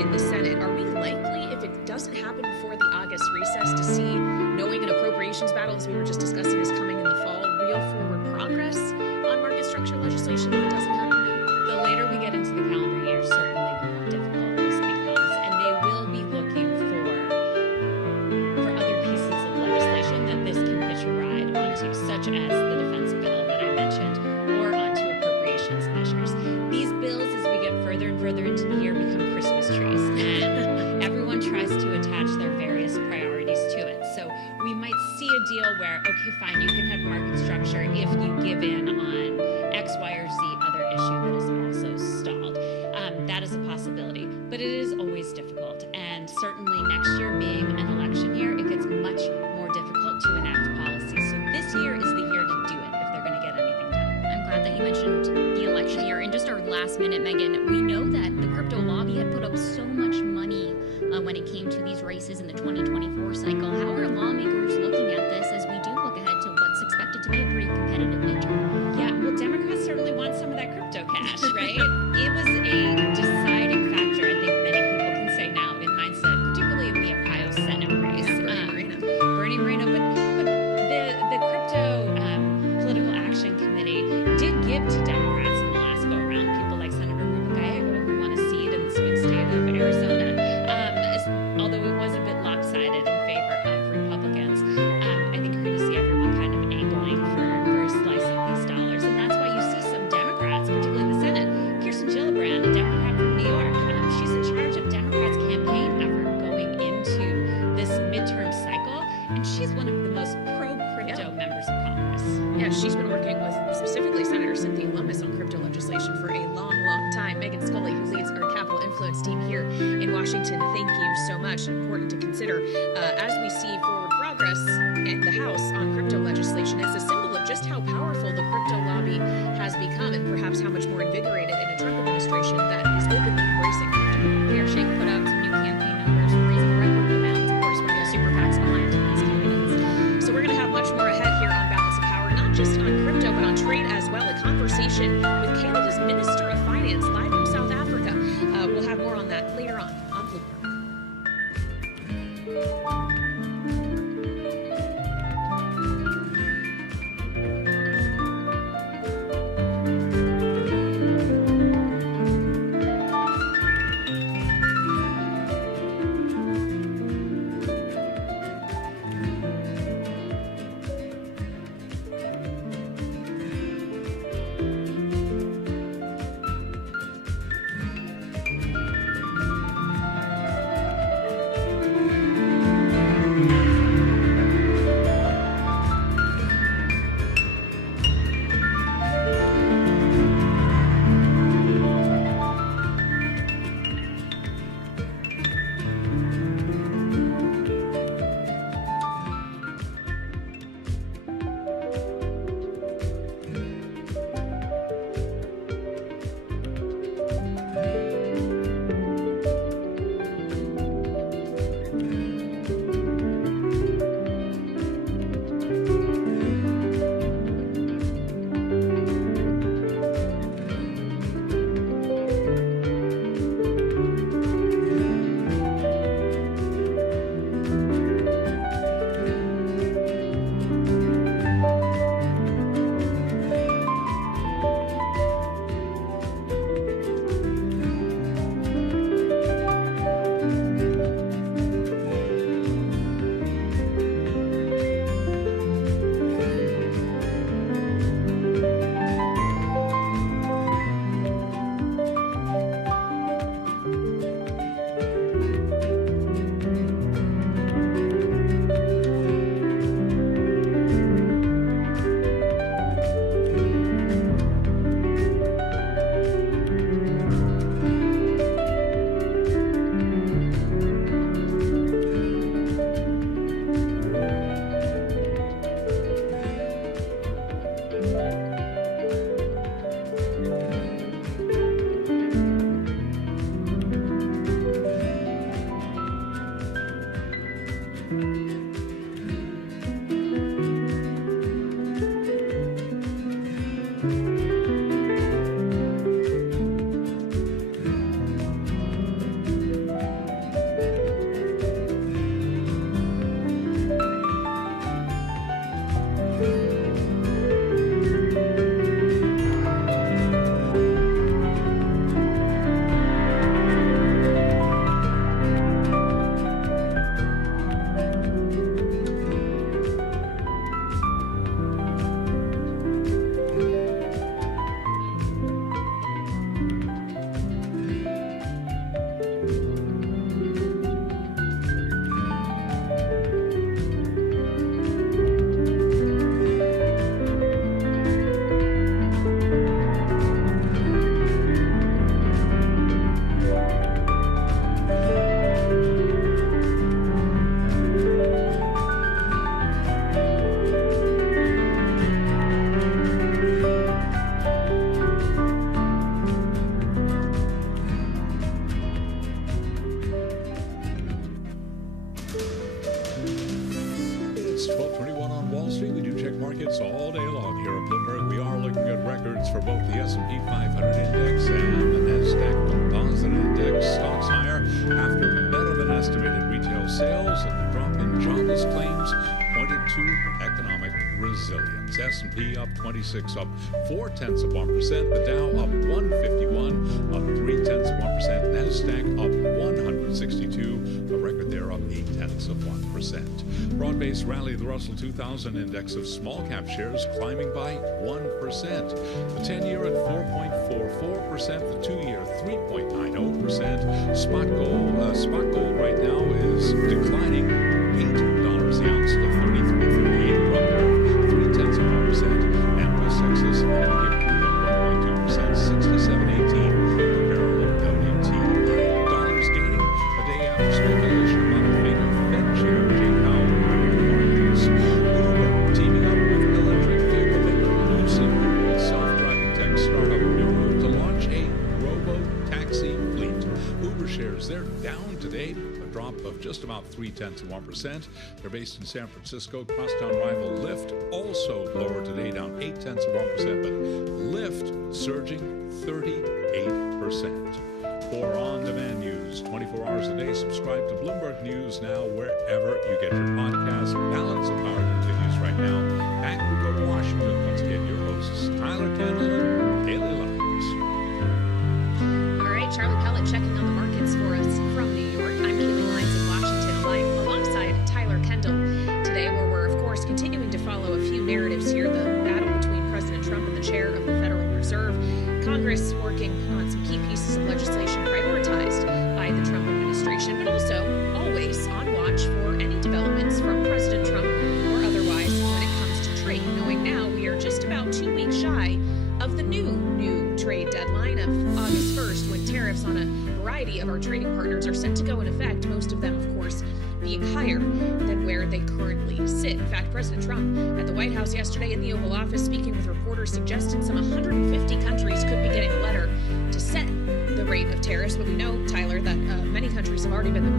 in the Senate. Are we likely, if it doesn't happen before the August recess, to see, knowing an appropriations battle, as we were just discussing, is coming in the fall, real forward progress on market structure legislation if it doesn't happen now? The later we get into the calendar year, certainly the more difficult this becomes, and they will be looking for other pieces of legislation that this can hitch a ride onto, such as the defense bill that I mentioned, or onto appropriations measures. These bills, as we get further and further into the year, become Christmas trees, and everyone tries to attach their various priorities to it. So we might see a deal where, okay, fine, you can have market structure if you give in on X, Y, or Z other issue that is also stalled. That is a possibility, but it is always difficult. And certainly next year being an election year, it gets much more difficult to enact policy. So this year is the year to do it if they're going to get anything done. I'm glad that you mentioned the election year. And just our last minute, Megan, we know that the crypto lobby had put up so much money when it came to these races in the 2024 cycle. How are lawmakers looking at this as we do look ahead to what's expected to be a pretty competitive midterm? Yeah, well, Democrats certainly want some of that crypto cash, right? It was a deciding factor, I think many people can say now in hindsight, particularly in the Ohio Senate race. Bernie Moreno, but the crypto political action committee did give to Democrats in the last go around. People like Senator Ruben Gallego, who won a seat in the swing state of Arizona, although it was a bit lopsided in favor of Republicans. I think you're going to see everyone kind of angling for a slice of these dollars, and that's why you see some Democrats, particularly in the Senate. Kirsten Gillibrand, a Democrat from New York, she's in charge of Democrats' campaign effort going into this midterm cycle, and she's one of the most pro-crypto members of Congress. Yeah, she's been working with specifically Senator Cynthia Lummis on crypto legislation for a long, long time. Megan Scully, who leads our Capital Influence team here in Washington, thank you so much. Important to consider as we see forward progress in the House on crypto legislation. It's a symbol of just how powerful the crypto lobby has become, and perhaps how much more invigorated in a Trump administration that is openly embracing crypto. Mayor Shank put out some new campaign numbers, raising record amounts, of course, with the super PACs behind these candidates. So we're going to have much more ahead here on Balance of Power, not just on crypto, but on trade as well. A conversation with Canada's Minister of Finance live from South Africa. We'll have more on that later on Bloomberg. markets all day long here at Bloomberg. We are looking at records for both the S&P 500 index and the NASDAQ Composite Index. Stocks higher after better than estimated retail sales and the drop in jobless claims pointed to economic resilience. S&P up 26, up 0.4%. The Dow up 151, up 0.3%. NASDAQ up 162, a record there up 0.8%. Broad-based rally, the Russell 2000 index of small-cap shares climbing by 1%. The 10-year at 4.44%, the 2-year 3.90%. Spot gold right now is declining $8 the ounce to 33.38, drop there 0.3%. And West Texas Intermediate crude up 1.2%, 67.18 per barrel of WTI. Dollars gaining a day after speculation about a fatal Fed chair. Jay Powell warnings. Uber teaming up with electric vehicle maker Lucid, self-driving tech startup Neuro to launch a robo-taxi fleet. Uber shares, they're down today, a drop of just about 0.3%. They're based in San Francisco. Crosstown rival Lyft also lower today, down 0.8%, but Lyft surging 38%. For on-demand news, 24 hours a day, subscribe to Bloomberg News now wherever you get your podcast. Balance of Power continues right now. Back we go to Washington. Once again, your hosts, Tyler Kendall and Haley Lyons. All right, Charlie Pellet checking on the markets for us from New York. I'm Haley Lyons in Washington, alongside Tyler Kendall today, where we're, of course, continuing to follow a few narratives here. The battle between President Trump and the chair of the Federal Reserve. Congress working on some key pieces of legislation prioritized by the Trump administration, but also always on watch for any developments from President Trump or otherwise when it comes to trade. Knowing now we are just about 2 weeks shy of the new trade deadline of August 1st, when tariffs on a variety of our trading partners are set to go in effect, most of them, of course, being higher than where they currently sit. In fact, President Trump at the White House yesterday in the Oval Office, speaking with reporters, suggested some 150 countries could be getting a letter to set the rate of tariffs. But we know, Tyler, that many countries have already been on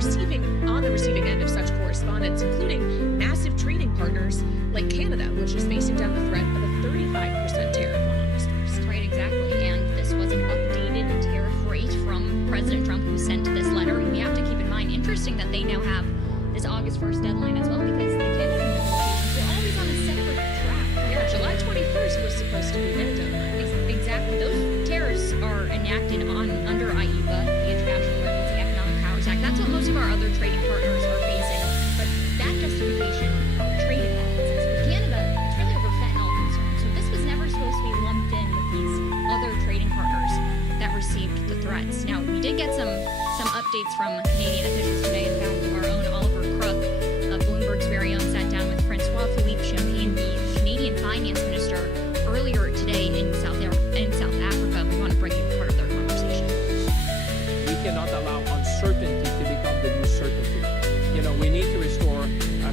the receiving end of such correspondence, including massive trading partners like Canada, which is facing down the threat of a 35% tariff on August 1st. Right, exactly. And this was an updated tariff rate from President Trump, who sent this letter. And we have to keep in mind, interesting that they now have this August 1st deadline as well, because the Canada negotiations are always on a separate track. Yeah, July 21st was supposed to be their deadline. Exactly. Those tariffs are enacted under IEEPA, the International Emergency Economic Powers Act. That's what most of our other trading partners are facing. But that justification trade imbalances. With Canada, it's really over fentanyl concerns. So this was never supposed to be lumped in with these other trading partners that received the threats. Now, we did get some updates from Canadian officials today. In fact, our own Oliver Crook, Bloomberg's very own, sat down with Francois Philippe Champagne, the Canadian finance minister, earlier today in South Africa. We want to bring you part of their conversation. We cannot allow uncertainty to become the new certainty. We need to restore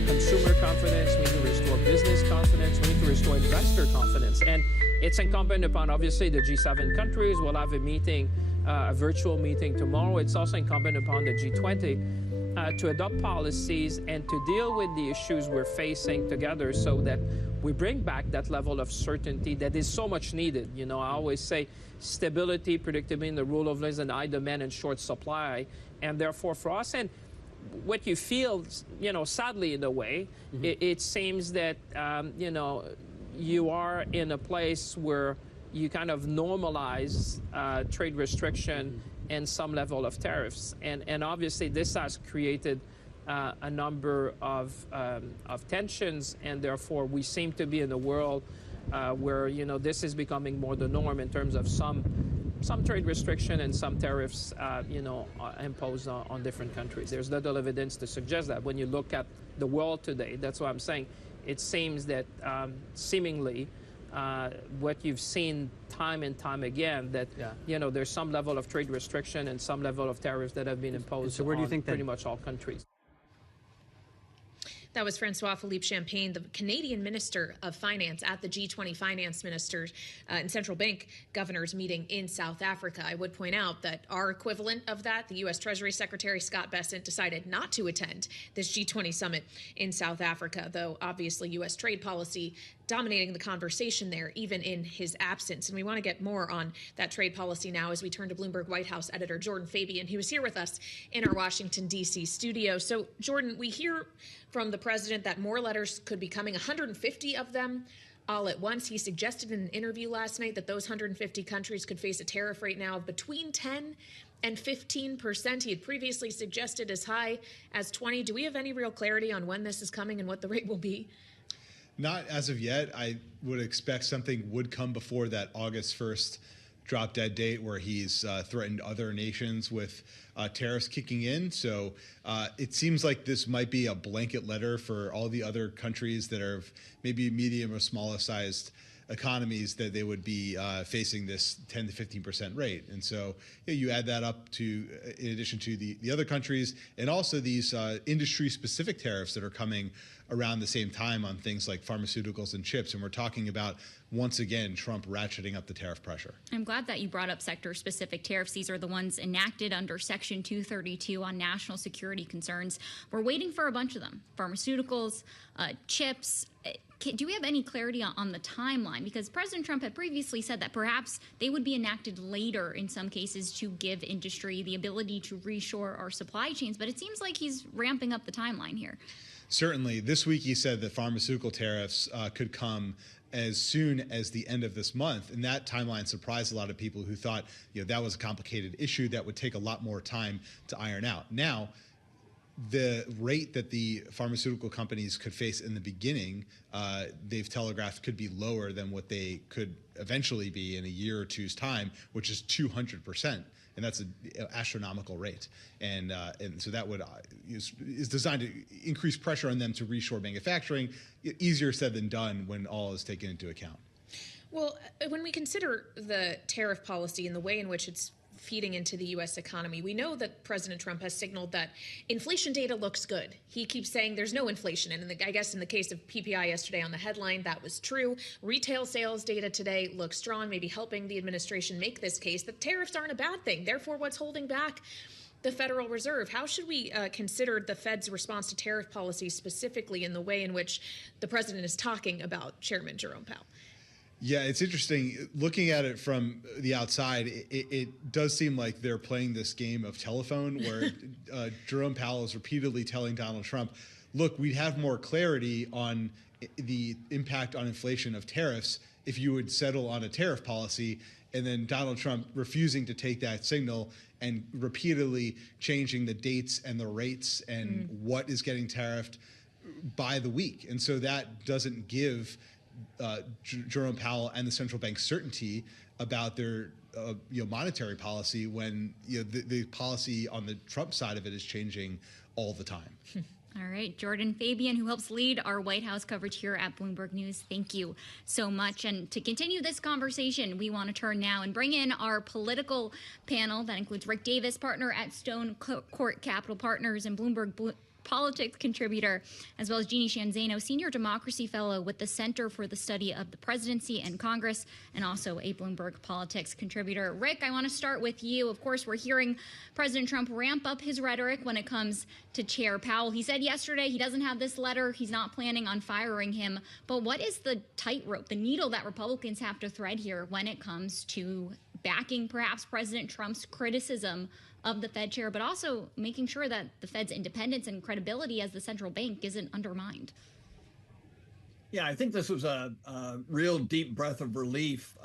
consumer confidence. We need to restore business confidence. We need to restore investor confidence. And it's incumbent upon, obviously, the G7 countries. We'll have a meeting, a virtual meeting tomorrow. It's also incumbent upon the G20 to adopt policies and to deal with the issues we're facing together, so that we bring back that level of certainty that is so much needed. I always say stability, predictability in the rule of law is an high demand and short supply. And therefore for us, and what you feel, sadly in a way, it seems that, you are in a place where you kind of normalize trade restriction and some level of tariffs. And obviously this has created a number of tensions, and therefore we seem to be in a world where, this is becoming more the norm in terms of some trade restriction and some tariffs, imposed on different countries. There's little evidence to suggest that. When you look at the world today, that's what I'm saying. It seems that seemingly what you've seen time and time again, that there's some level of trade restriction and some level of tariffs that have been imposed on pretty much all countries. That was Francois Philippe Champagne, the Canadian Minister of Finance at the G20 Finance Ministers and Central Bank Governors meeting in South Africa. I would point out that our equivalent of that, the U.S. Treasury Secretary Scott Bessent, decided not to attend this G20 summit in South Africa, though obviously U.S. trade policy dominating the conversation there, even in his absence. And we want to get more on that trade policy now as we turn to Bloomberg White House editor Jordan Fabian, who is here with us in our Washington, D.C. studio. So, Jordan, we hear from the president that more letters could be coming, 150 of them all at once. He suggested in an interview last night that those 150 countries could face a tariff rate now of between 10 and 15%. He had previously suggested as high as 20. Do we have any real clarity on when this is coming and what the rate will be? Not as of yet. I would expect something would come before that August 1st drop dead date where he's threatened other nations with tariffs kicking in. So it seems like this might be a blanket letter for all the other countries that are maybe medium or smaller sized economies that they would be facing this 10 to 15% rate. And so you add that up to, in addition to the other countries, and also these industry specific tariffs that are coming around the same time on things like pharmaceuticals and chips. And we're talking about, once again, Trump ratcheting up the tariff pressure. I'm glad that you brought up sector-specific tariffs. These are the ones enacted under Section 232 on national security concerns. We're waiting for a bunch of them. Pharmaceuticals, chips. Do we have any clarity on the timeline? Because President Trump had previously said that perhaps they would be enacted later in some cases to give industry the ability to reshore our supply chains. But it seems like he's ramping up the timeline here. Certainly. This week he said that pharmaceutical tariffs could come as soon as the end of this month. And that timeline surprised a lot of people who thought that was a complicated issue that would take a lot more time to iron out. Now, the rate that the pharmaceutical companies could face in the beginning, they've telegraphed could be lower than what they could eventually be in a year or two's time, which is 200%. And that's an astronomical rate. And so that would is designed to increase pressure on them to reshore manufacturing. Easier said than done when all is taken into account. Well, when we consider the tariff policy and the way in which it's feeding into the U.S. economy, we know that President Trump has signaled that inflation data looks good. He keeps saying there's no inflation. And I guess in the case of PPI yesterday on the headline, that was true. Retail sales data today looks strong, maybe helping the administration make this case that tariffs aren't a bad thing. Therefore, what's holding back the Federal Reserve? How should we consider the Fed's response to tariff policy specifically in the way in which the president is talking about Chairman Jerome Powell? Yeah, it's interesting. Looking at it from the outside, it does seem like they're playing this game of telephone where Jerome Powell is repeatedly telling Donald Trump, look, we'd have more clarity on the impact on inflation of tariffs if you would settle on a tariff policy. And then Donald Trump refusing to take that signal and repeatedly changing the dates and the rates and what is getting tariffed by the week. And so that doesn't give Jerome Powell and the central bank certainty about their monetary policy when the policy on the Trump side of it is changing all the time. All right, Jordan Fabian, who helps lead our White House coverage here at Bloomberg News, thank you so much. And to continue this conversation, we want to turn now and bring in our political panel. That includes Rick Davis, partner at Stone Court Capital Partners and Bloomberg Politics contributor, as well as Jeannie Shanzano, senior democracy fellow with the Center for the Study of the Presidency and Congress, and also a Bloomberg Politics contributor. Rick, I want to start with you. Of course, we're hearing President Trump ramp up his rhetoric when it comes to Chair Powell. He said yesterday he doesn't have this letter. He's not planning on firing him. But what is the tightrope, the needle that Republicans have to thread here when it comes to backing perhaps President Trump's criticism of the Fed chair, but also making sure that the Fed's independence and credibility as the central bank isn't undermined? Yeah, I think this was a real deep breath of relief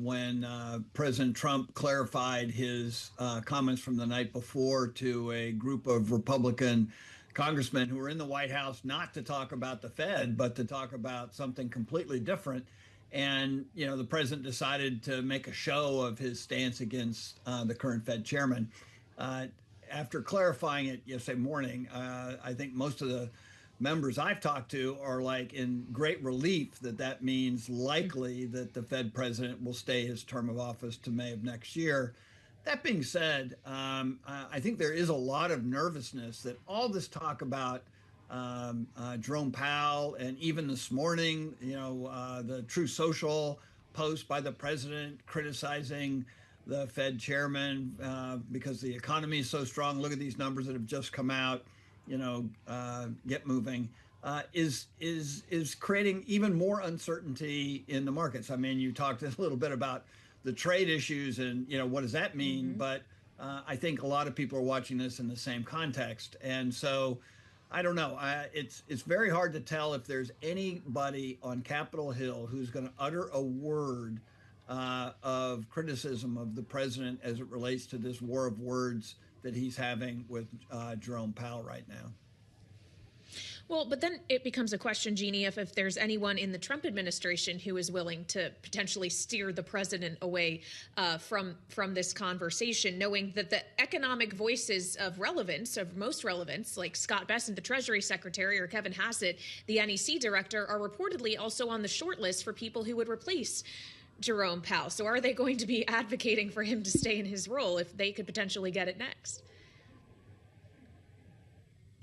when President Trump clarified his comments from the night before to a group of Republican congressmen who were in the White House not to talk about the Fed, but to talk about something completely different. And, the president decided to make a show of his stance against the current Fed chairman. After clarifying it yesterday morning, I think most of the members I've talked to are in great relief that means likely that the Fed president will stay his term of office to May of next year. That being said, I think there is a lot of nervousness that all this talk about Jerome Powell, and even this morning, the True Social post by the president criticizing the Fed chairman because the economy is so strong. Look at these numbers that have just come out. Get moving. Is creating even more uncertainty in the markets. I mean, you talked a little bit about the trade issues and what does that mean? But I think a lot of people are watching this in the same context, and so I don't know. It's very hard to tell if there's anybody on Capitol Hill who's going to utter a word of criticism of the president as it relates to this war of words that he's having with Jerome Powell right now. Well, but then it becomes a question, Jeannie, if there's anyone in the Trump administration who is willing to potentially steer the president away from this conversation, knowing that the economic voices of relevance, of most relevance, like Scott Bessent, the Treasury Secretary, or Kevin Hassett, the NEC director, are reportedly also on the short list for people who would replace Jerome Powell. So are they going to be advocating for him to stay in his role if they could potentially get it next?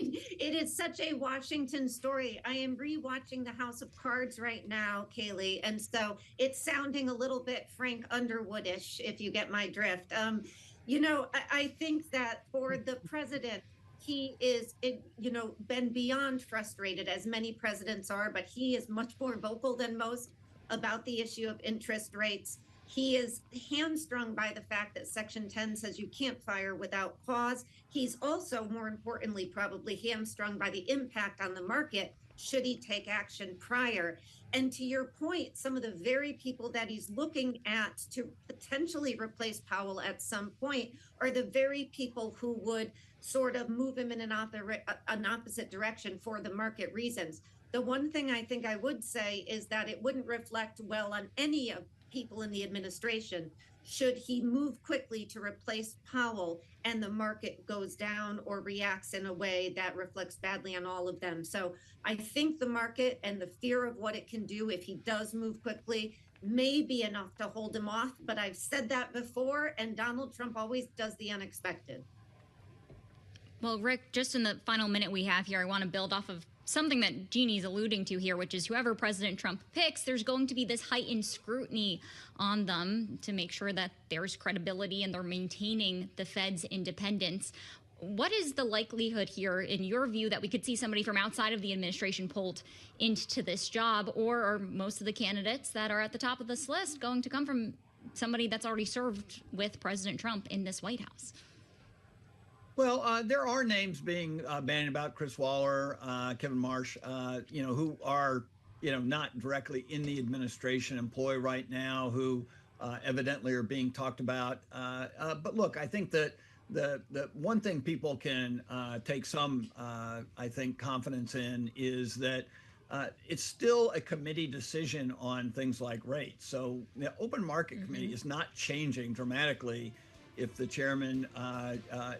It is such a Washington story. I am rewatching the House of Cards right now, Kaylee, and so it's sounding a little bit Frank Underwood-ish, if you get my drift. I think that for the president, he is, been beyond frustrated, as many presidents are, but he is much more vocal than most about the issue of interest rates. He is hamstrung by the fact that Section 10 says you can't fire without cause. He's also, more importantly, probably hamstrung by the impact on the market should he take action prior. And to your point, some of the very people that he's looking at to potentially replace Powell at some point are the very people who would sort of move him in an opposite direction for the market reasons. The one thing I think I would say is that it wouldn't reflect well on any of people in the administration should he move quickly to replace Powell and the market goes down or reacts in a way that reflects badly on all of them. So I think the market and the fear of what it can do if he does move quickly may be enough to hold him off. But I've said that before, and Donald Trump always does the unexpected. Well, Rick, just in the final minute we have here, I want to build off of something that Jeannie's alluding to here, which is whoever President Trump picks, there's going to be this heightened scrutiny on them to make sure that there's credibility and they're maintaining the Fed's independence. What is the likelihood here, in your view, that we could see somebody from outside of the administration pulled into this job, or are most of the candidates that are at the top of this list going to come from somebody that's already served with President Trump in this White House? Well, there are names being bandied about, Chris Waller, Kevin Marsh, who are, not directly in the administration employ right now, who evidently are being talked about. But look, I think that the one thing people can take some, confidence in is that it's still a committee decision on things like rates. So the open market committee is not changing dramatically if the chairman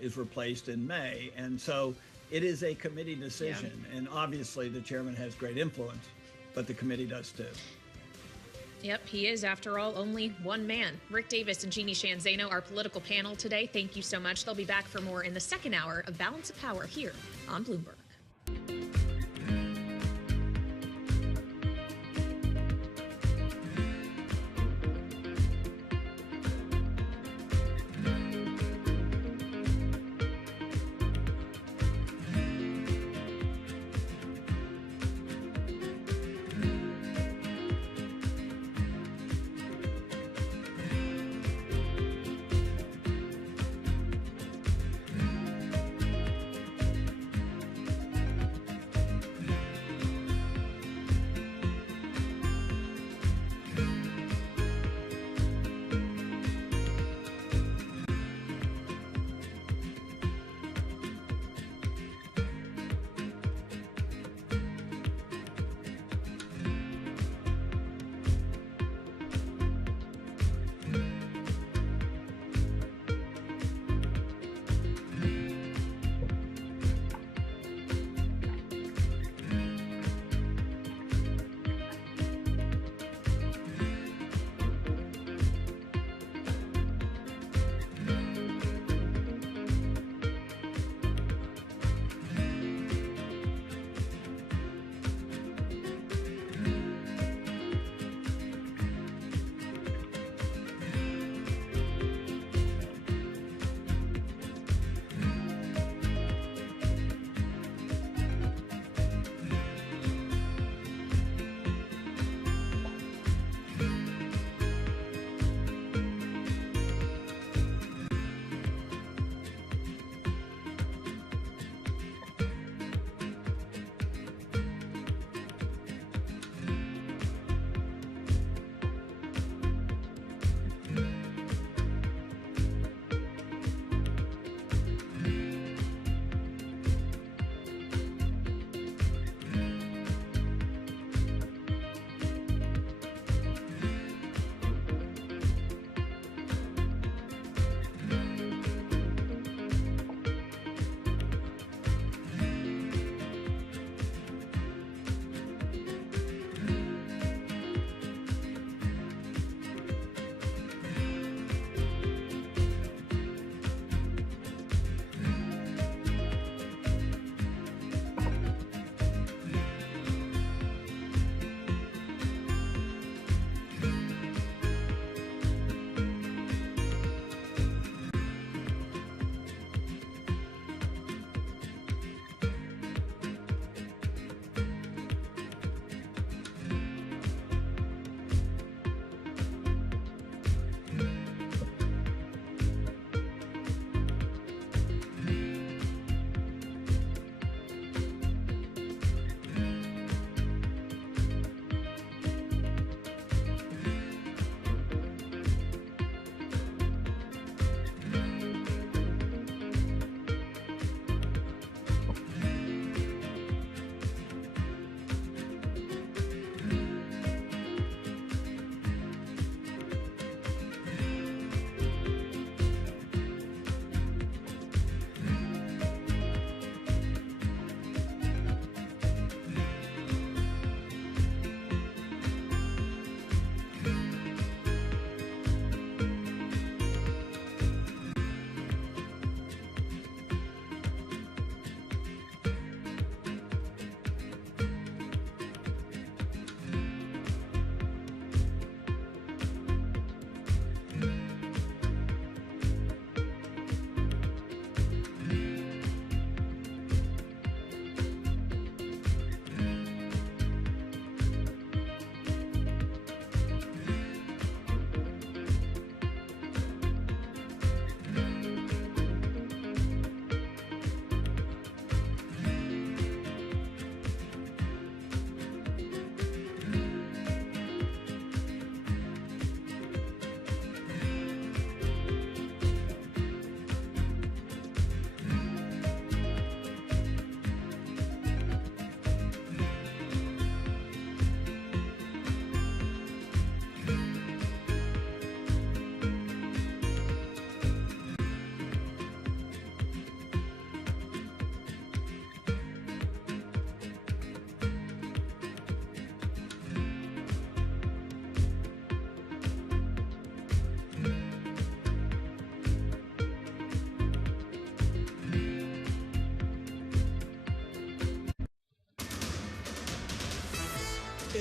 is replaced in May. And so it is a committee decision. Yeah. And obviously the chairman has great influence, but the committee does too. Yep, he is, after all, only one man. Rick Davis and Jeannie Shanzano, our political panel today. Thank you so much. They'll be back for more in the second hour of Balance of Power here on Bloomberg.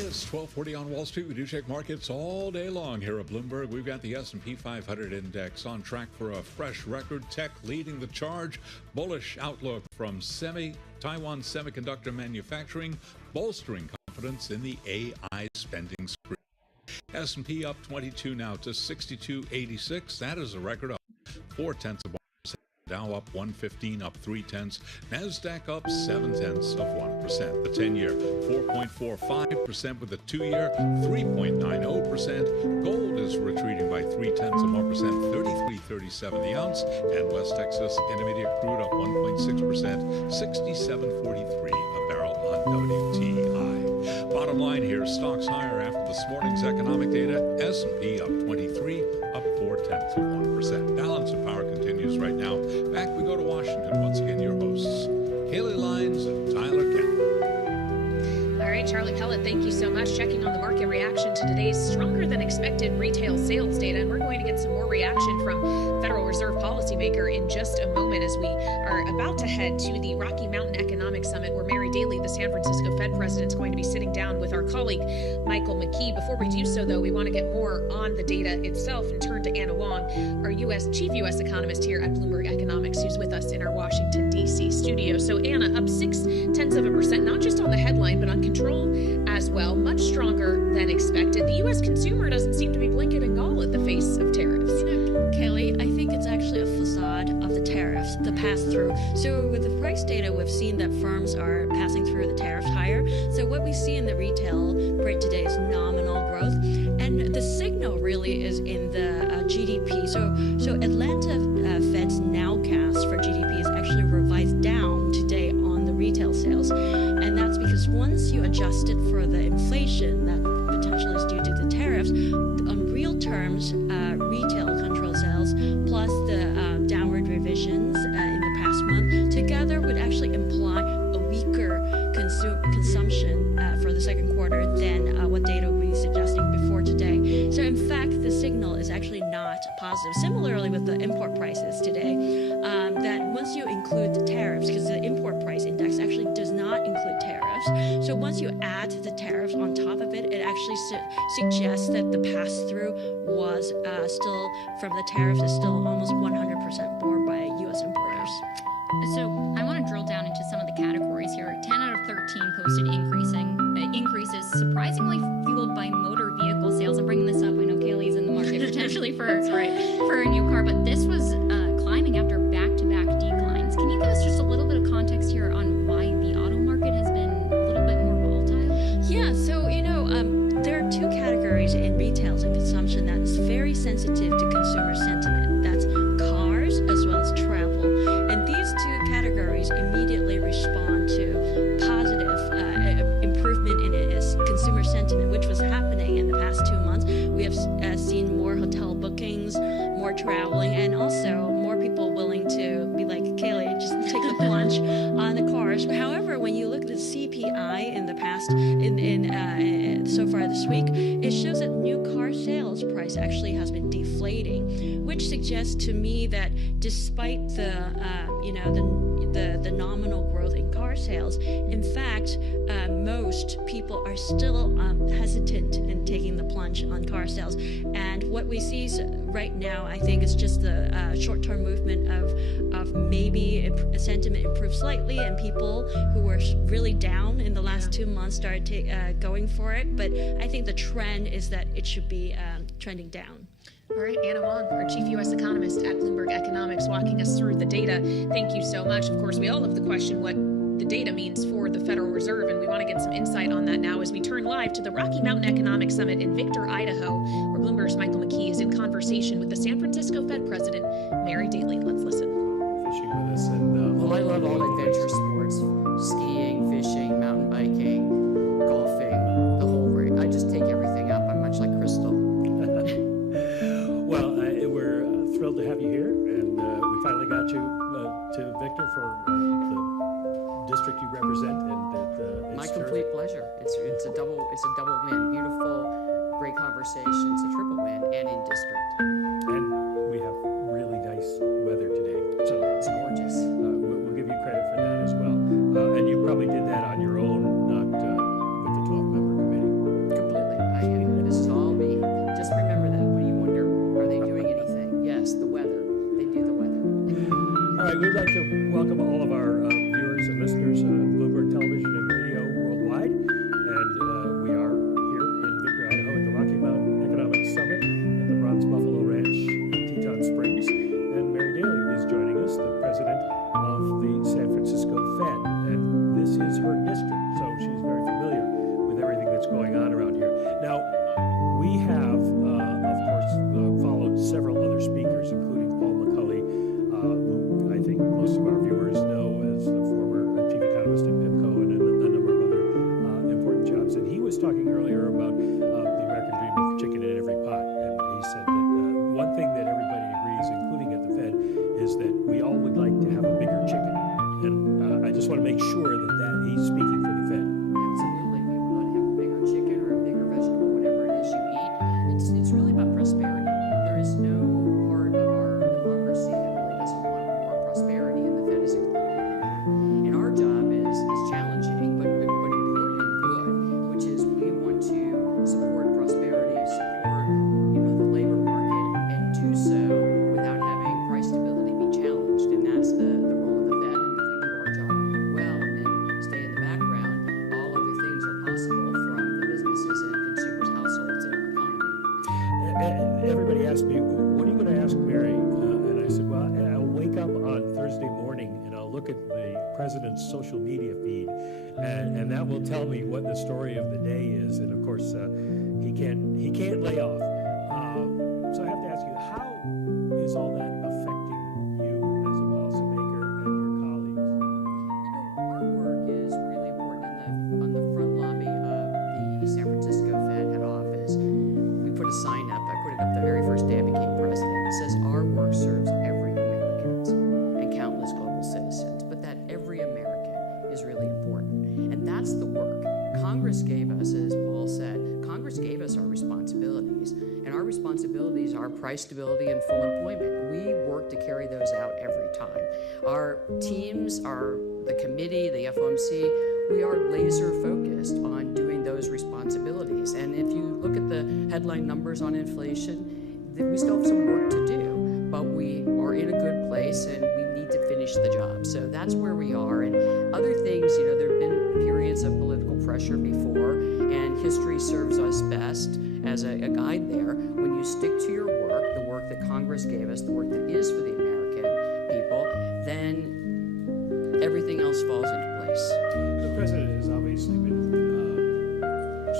It's 12:40 on Wall Street. We do check markets all day long here at Bloomberg. We've got the S&P 500 index on track for a fresh record. Tech leading the charge. Bullish outlook from Taiwan semiconductor manufacturing, bolstering confidence in the AI spending spree. S&P up 22 now to 6286. That is a record up 0.4%. Dow up 115, up 0.3. NASDAQ up 0.7%. The 10-year 4.45%, with the 2-year 3.90%. Gold is retreating by 0.3%, 33.37 the ounce. And West Texas Intermediate crude up 1.6%, 67.43 a barrel on WTI. Bottom line here, stocks higher after this morning's economic data. S&P up 23, up 0.4%. Balance of power continues right now. Back we go to Washington. Once again, your hosts, Haley Lyons and Tyler Kemp. All right, Charlie Pellet, thank you so much. Checking on the market reaction to today's stronger than expected retail sales data. And we're going to get some more reaction from Federal Reserve policymaker in just a moment, as we are about to head to the Rocky Mountain Economic Summit, where Mary Daly, the San Francisco Fed president, is going to be sitting down with our colleague Michael McKee. Before we do so, though, we want to get more on the data itself and turn to Anna Wong, our chief U.S. economist here at Bloomberg Economics, who's with us in our Washington, D.C. studio. So, Anna, up 0.6%, not just on the headline, but on control as well, much stronger than expected. The U.S. consumer doesn't seem to be blinking an eye at the face of tariffs. Kelly, I think it's actually a facade of the tariffs, the pass-through. So with the price data, we've seen that firms are passing through the tariffs higher. So what we see in the retail print today is nominal growth. And the signal really is in the GDP. So Atlanta Fed's nowcast for GDP is actually revised down today on the retail sales. And that's because once you adjust it for the inflation that potentially is due to the tariffs, on real terms, retail control sales plus the downward revisions in the past month together would actually imply a weaker consumption for the second quarter than what data would be suggesting before today. So in fact, the signal is actually not positive. Similarly with the import prices today, that once you include the tariffs, because the import price index actually does not include tariffs, so once you add the tariffs on top of it, it actually suggests that the pass-through was still, from the tariffs, is still almost 100% borne by U.S. importers. So I want to drill down into some of the categories here. 10 out of 13 posted increases, surprisingly fueled by motor vehicle sales. I'm bringing this up. I know Kaylee's in the market potentially for for a new car, but this was climbing after back-to-back declines. Can you give us just a little bit of context here on why the auto market has been a little bit more volatile? Yeah, so there are two categories in retail and consumption that's very sensitive to consumer sentiment. That's cars as well as travel. And these two categories immediately respond to positive improvement in consumer sentiment, which was happening in the past 2 months. We have seen more hotel bookings, more traveling, and also more people willing to be like, Kaylee, just take the plunge on the cars. However, when you look at the CPI in the past, so far this week, it shows that new car sales price actually has been deflating, which suggests to me that despite the nominal growth in car sales, in fact, most people are still hesitant in taking the plunge on car sales. And what we see right now, I think, is just the short-term movement of maybe sentiment improved slightly, and people who were really down in the last 2 months started going for it. But I think the trend is that it should be trending down. All right, Anna Wong, our chief U.S. economist at Bloomberg Economics, walking us through the data. Thank you so much. Of course, we all love the question what the data means for the Federal Reserve, and we want to get some insight on that now as we turn live to the Rocky Mountain Economic Summit in Victor, Idaho, where Bloomberg's Michael McKee is in conversation with the San Francisco Fed President, Mary Daly. Let's listen. Fishing with us, and well, I love all adventure sports: skiing, fishing, mountain biking, golfing, the whole rig. I just take everything up. I'm much like Crystal. Well, we're thrilled to have you here, and we finally got you to Victor for the district you represent, and my complete pleasure. It's a double win. Beautiful, great conversation. It's a triple win, and in district. And we have really nice weather today, so it's gorgeous. We'll give you credit for that as well. And you probably did that on your own, not with the 12-member committee. San Francisco Fed, and this is her district, so she's very familiar with everything that's going on around here. Now, we have, of course, followed several other speakers, including Paul McCulley, who I think most of our viewers know as the former chief economist at PIMCO and a number of other important jobs. And he was talking earlier about the American dream of chicken in every pot. And he said that one thing that everybody agrees, including at the Fed, is that we all would like to have a bigger chicken. And I just want to make sure that he's speaking for the Fed. Absolutely. We want to have a bigger chicken or a bigger vegetable, whatever it is you eat. It's really about prosperity. There is no part of our democracy that really doesn't want more prosperity, and the Fed is included in that. And our job is challenging, but important and good, which is we want to support prosperity, support the labor market, and do so without having price stability be challenged. And that's the role of the Fed. And if we do our job well and then stay in the background, all other things are possible from the businesses and consumers' households in our economy. Everybody asked me, what are you going to ask Mary? And I said, well, I'll wake up on Thursday morning and I'll look at the president's social media feed, and that will tell me what the story of the day is. And of course, he can't lay off. So I have to ask you, how is all that affecting you as a policymaker and your colleagues? Our work is really important. On the front lobby of the San Francisco Fed head office, we put a sign up. I put it up the very first day I became president. It says, our work serves every American and countless global citizens. But that every American is really important. And that's the work. Congress gave us, as Paul said, Congress gave us our responsibilities. And our responsibilities are price stability and full employment. We work to carry those out every time. Our teams, the committee, the FOMC, we are laser focused on doing those responsibilities. And if you look at the headline numbers on inflation, we still have some work to do, but we are in a good place and we need to finish the job. So that's where we are. And other things, there have been periods of political pressure before, and history serves us best as a guide there. When you stick to your work, the work that Congress gave us, the work that is for the American people, then everything else falls into place. The president has obviously been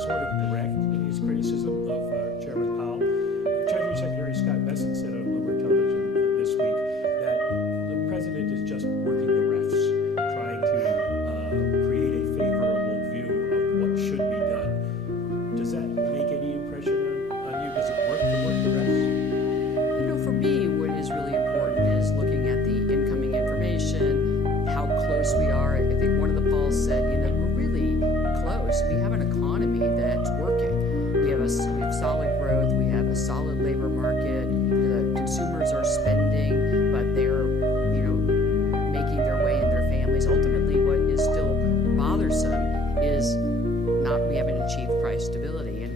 sort of direct in his criticism of Chairman Powell. Treasury Secretary Scott Bessent said on Bloomberg Television this week that the president is just working the refs, trying to create a favorable view of what should be done. Does that make any impression on you? Does it work to work the refs? For me, what is really important is looking at the incoming information, how close we are. I think one of the polls said, we're really close. We have an economy that's working. We have solid growth. We have a solid labor market. The consumers are spending, but they're, making their way in their families. Ultimately, what is still bothersome is we haven't achieved price stability. And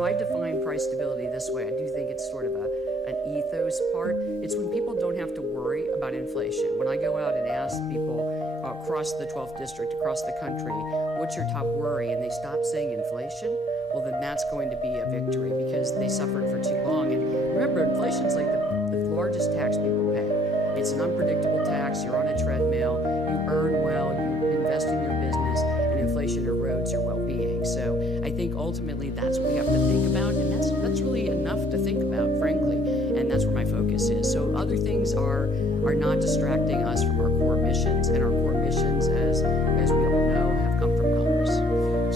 I define price stability this way. I do think it's sort of an ethos part. It's when people don't have to worry about inflation. When I go out and ask people across the 12th district, across the country, what's your top worry? And they stop saying inflation, well, then that's going to be a victory because they suffered for too long. And remember, inflation's like the largest tax people pay. It's an unpredictable tax. You're on a treadmill. You earn well. You invest in your business, and inflation erodes your well-being. So I think ultimately that's what we have to think about, and that's really enough to think about, frankly. And that's where my focus is. So other things are not distracting us from our core missions, and our core missions, as we all know, have come from Congress.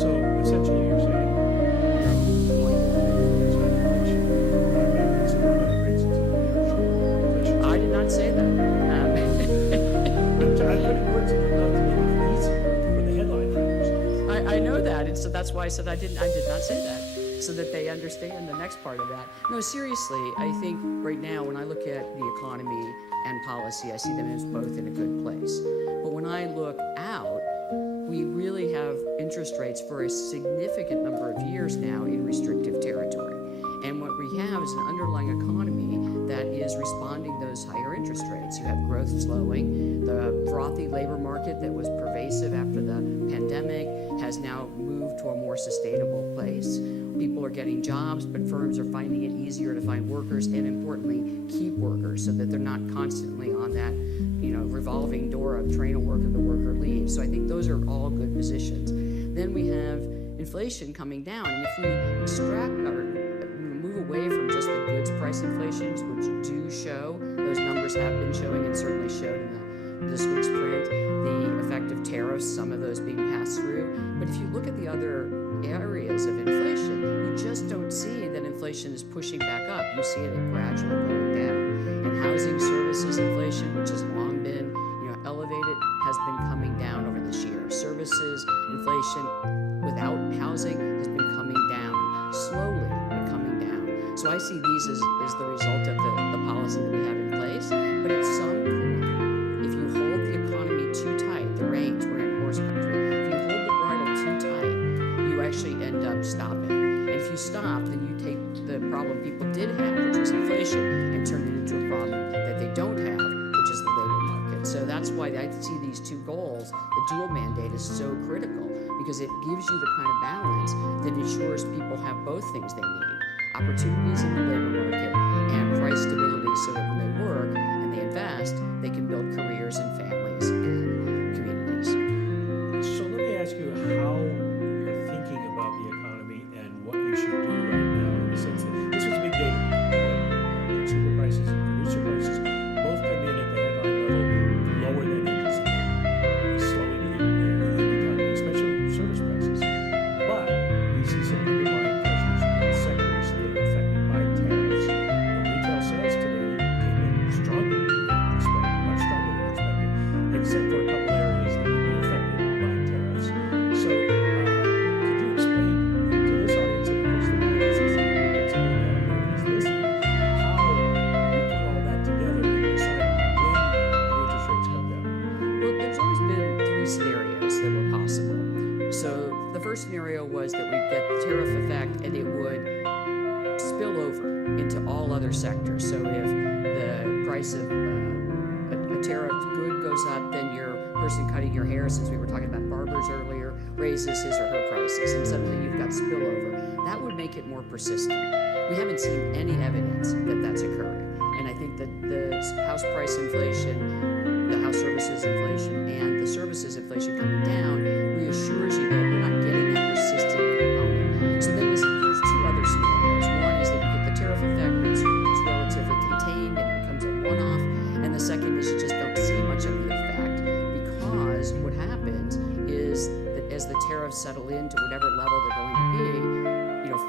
So essentially, you're saying I did not say that. I know that, and so that's why I said I did not say that, so that they understand the next part of that. No, seriously, I think right now when I look at the economy and policy, I see them as both in a good place. But when I look out, we really have interest rates for a significant number of years now in restrictive territory. And what we have is an underlying economy that is responding to those higher interest rates. You have growth slowing. The frothy labor market that was pervasive after the pandemic has has now moved to a more sustainable place. People are getting jobs, but firms are finding it easier to find workers and, importantly, keep workers so that they're not constantly on that, revolving door of train a worker, the worker leaves. So I think those are all good positions. Then we have inflation coming down, and if we extract or move away from just the goods price inflations, which do show, those numbers have been showing and certainly showed in this week's print, the effect of tariffs, some of those being passed through. But if you look at the other areas of inflation, you just don't see that inflation is pushing back up. You see it gradually going down. And housing services inflation, which has long been elevated, has been coming down over this year. Services inflation without housing has been coming down, slowly but coming down. So I see these as the result of the policy that we have in place. But at some point, if you hold the economy too tight, the reins, we're in horse country, if you hold the bridle too tight, you actually end up stopping. And if you stop, then you take the problem people did have, which was inflation, and turn it into a problem that they don't have, which is the labor market. So that's why I see these two goals. The dual mandate is so critical because it gives you the kind of balance that ensures people have both things they need: opportunities in the labor market and price stability, so that when they work and they invest, they can build careers and families and communities. So let me ask you how you're thinking about the economy and what you should do right now, in the sense that this was big data. Consumer prices and producer prices both come in at the headline level lower than anticipated, slowing the economy, especially service prices. But we see some underlying pressures in sectors that are affected by tariffs. Retail sales today came in stronger than expected, much stronger than expected, except for a couple areas that would be affected by tariffs. So, could you explain to this audience, and of course the audience is listening, how you put all that together and decide when the interest rates come down? Well, there's always been three scenarios that were possible. So the first scenario was that we'd get the tariff effect and it would spill over into all other sectors. So if the price of a tariff good goes up, then your person cutting your hair, since we were talking about barbers earlier, raises his or her prices, and suddenly you've got spillover. That would make it more persistent. We haven't seen any evidence that that's occurring. And I think that the house price inflation, the house services inflation, and the services inflation coming down reassures you that we're not getting that persistent component. So then there's two other scenarios. One is that you get the tariff effect that's relatively contained and it becomes a one-off. And the second is you just don't see much of the effect, because what happens is that as the tariffs settle into whatever level they're going to be,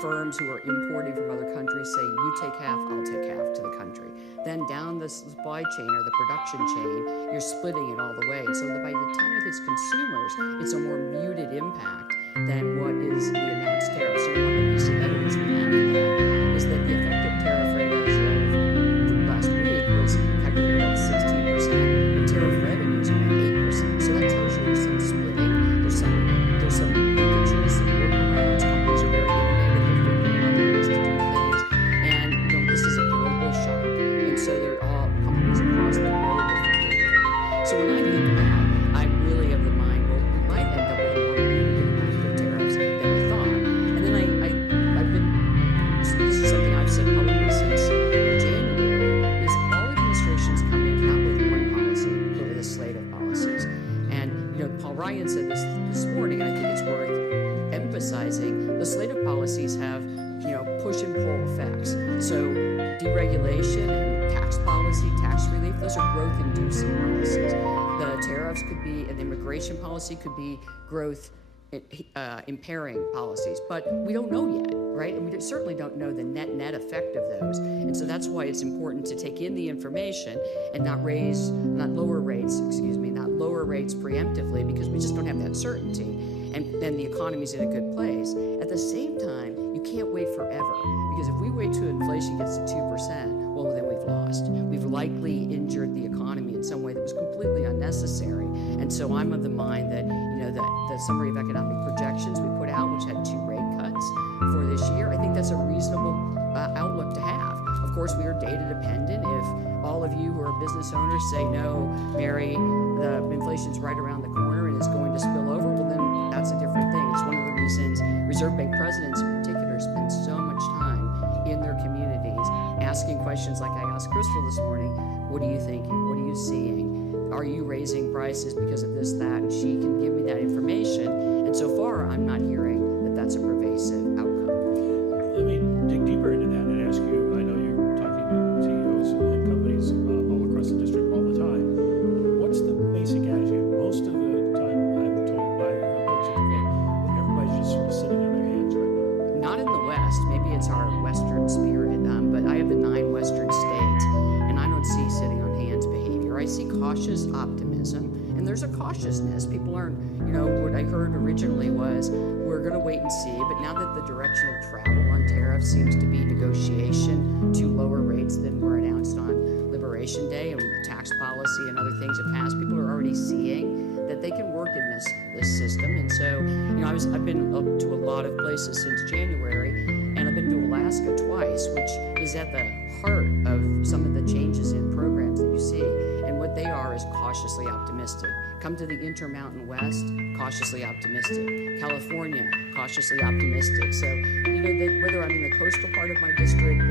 firms who are importing from other countries say, you take half, I'll take half to the country. Then down the supply chain or the production chain, you're splitting it all the way. So that by the time it hits consumers, it's a more muted impact than what is the announced tariff. So one of the pieces of evidence we have of that is that the effective tariff rate as of last week was calculated at 16%, and tariff revenues are at 8%. So that tells you there's some splitting, there's some linkages, some workarounds. Companies are very innovative, they're figuring out ways to do things, and this is a global shock, and so they're all companies across the globe are figuring it out. So when I think of that, I'm really of the mind, well, we might end up with a more muted impact of tariffs than we thought. And then I've been, this is something I've said publicly since January, is all administrations come in not with one policy, but with a slate of policies. And Paul Ryan said this morning, and I think it's worth emphasizing, the slate of policies have push and pull effects. So deregulation and tax policy, tax relief, those are growth inducing policies. The tariffs could be, and immigration policy could be growth impairing policies, but we don't know yet, right? And we certainly don't know the net effect of those. And so that's why it's important to take in the information and not lower rates preemptively, because we just don't have that certainty. And then the economy's in a good place. At the same time, you can't wait forever, because if we wait till inflation gets to 2%, well, then we've lost. We've likely injured the economy in some way that was completely unnecessary. And so I'm of the mind that, the summary of economic projections we put out, which had 2 rate cuts for this year, I think that's a reasonable outlook to have. Of course, we are data dependent. If all of you who are business owners say, no, Mary, the inflation's right around the corner and is going to spill over, well, then that's a different thing. It's What are you thinking? What are you seeing? Are you raising prices because of this, that? And she can give me that information. And so far, I'm not hearing that that's a pervasive outcome. Let me dig deeper into that and ask you, I know you're talking to CEOs and companies all across the district all the time. What's the basic attitude? Most of the time, I'm told by folks at the Fed that everybody's just sort of sitting on their hands right now. Not in the West. Maybe it's our Western spirit, but I have the 9 Western states, and I don't see sitting on hands behavior. I see cautious optimism, and there's a cautiousness. People aren't, what I heard originally was, we're going to wait and see, but now that the direction of travel on tariffs seems to be negotiation to lower rates than were announced on Liberation Day, and the tax policy and other things have passed, people are already seeing that they can work in this system. And so, I've been up to a lot of places since January, and I've been to Alaska twice, which is at the heart of some of the changes in programs that you see. And what they are is cautiously optimistic. Come to the Intermountain West, cautiously optimistic. California, cautiously optimistic. So, whether I'm in the coastal part of my district,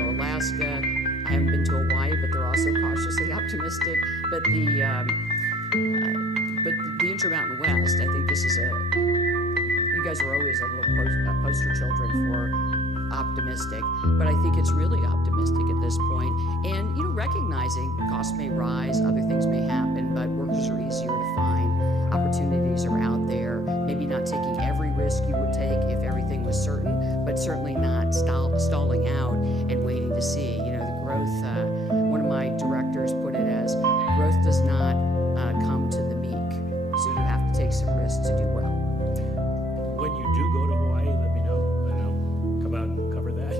Alaska, I haven't been to Hawaii, but they're also cautiously optimistic. But the Intermountain West, I think this is you guys are always a little poster children for optimistic, but I think it's really optimistic at this point. And, recognizing costs may rise, other things may happen, but workers are easier to find, opportunities are out there, maybe not taking every risk you would take if everything was certain, but certainly not stalling out and waiting to see. The growth, one of my directors put it as, growth does not come to the meek, so you have to take some risks to do well. When you do go to Hawaii, let me know, and I'll come out and cover that.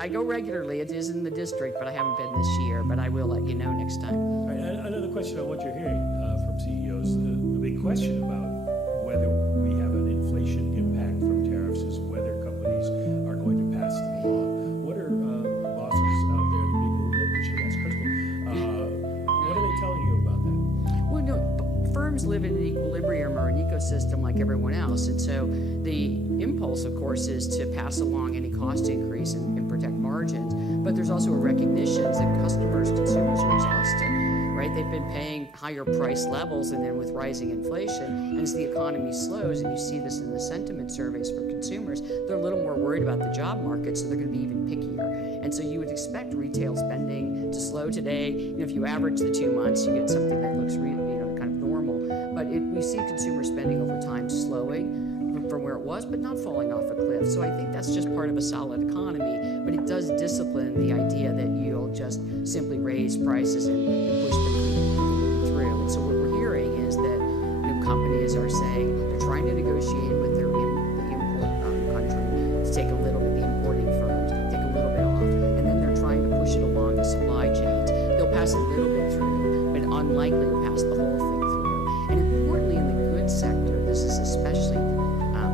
I go regularly. It is in the district, but I haven't been this year, but I will let you know next time. All right, another question on what you're hearing from CEOs. The big question about whether we have an inflation impact from tariffs is whether companies are going to pass them along. What are the bosses out there, the people that should ask Crystal, what are they telling you about that? Well, firms live in an equilibrium or an ecosystem like everyone else, and so the impulse, of course, is to pass along any cost increase and protect margins. But there's also a recognition that consumers are exhausted, right? They've been paying higher price levels, and then with rising inflation, and as the economy slows, and you see this in the sentiment surveys for consumers, they're a little more worried about the job market, so they're going to be even pickier. And so you would expect retail spending to slow today. If you average the 2 months, you get something that looks really, kind of normal. But we see consumer spending over time slowing from where it was, but not falling off a cliff. So I think that's just part of a solid economy, but it does discipline the idea that you'll just simply raise prices and push them through. And so what we're hearing is that companies are saying they're trying to negotiate with the import country to take a little bit, the importing firms, take a little bit off, and then they're trying to push it along the supply chains. They'll pass a little bit through, but unlikely to pass the whole thing through. And importantly, in the goods sector, this is especially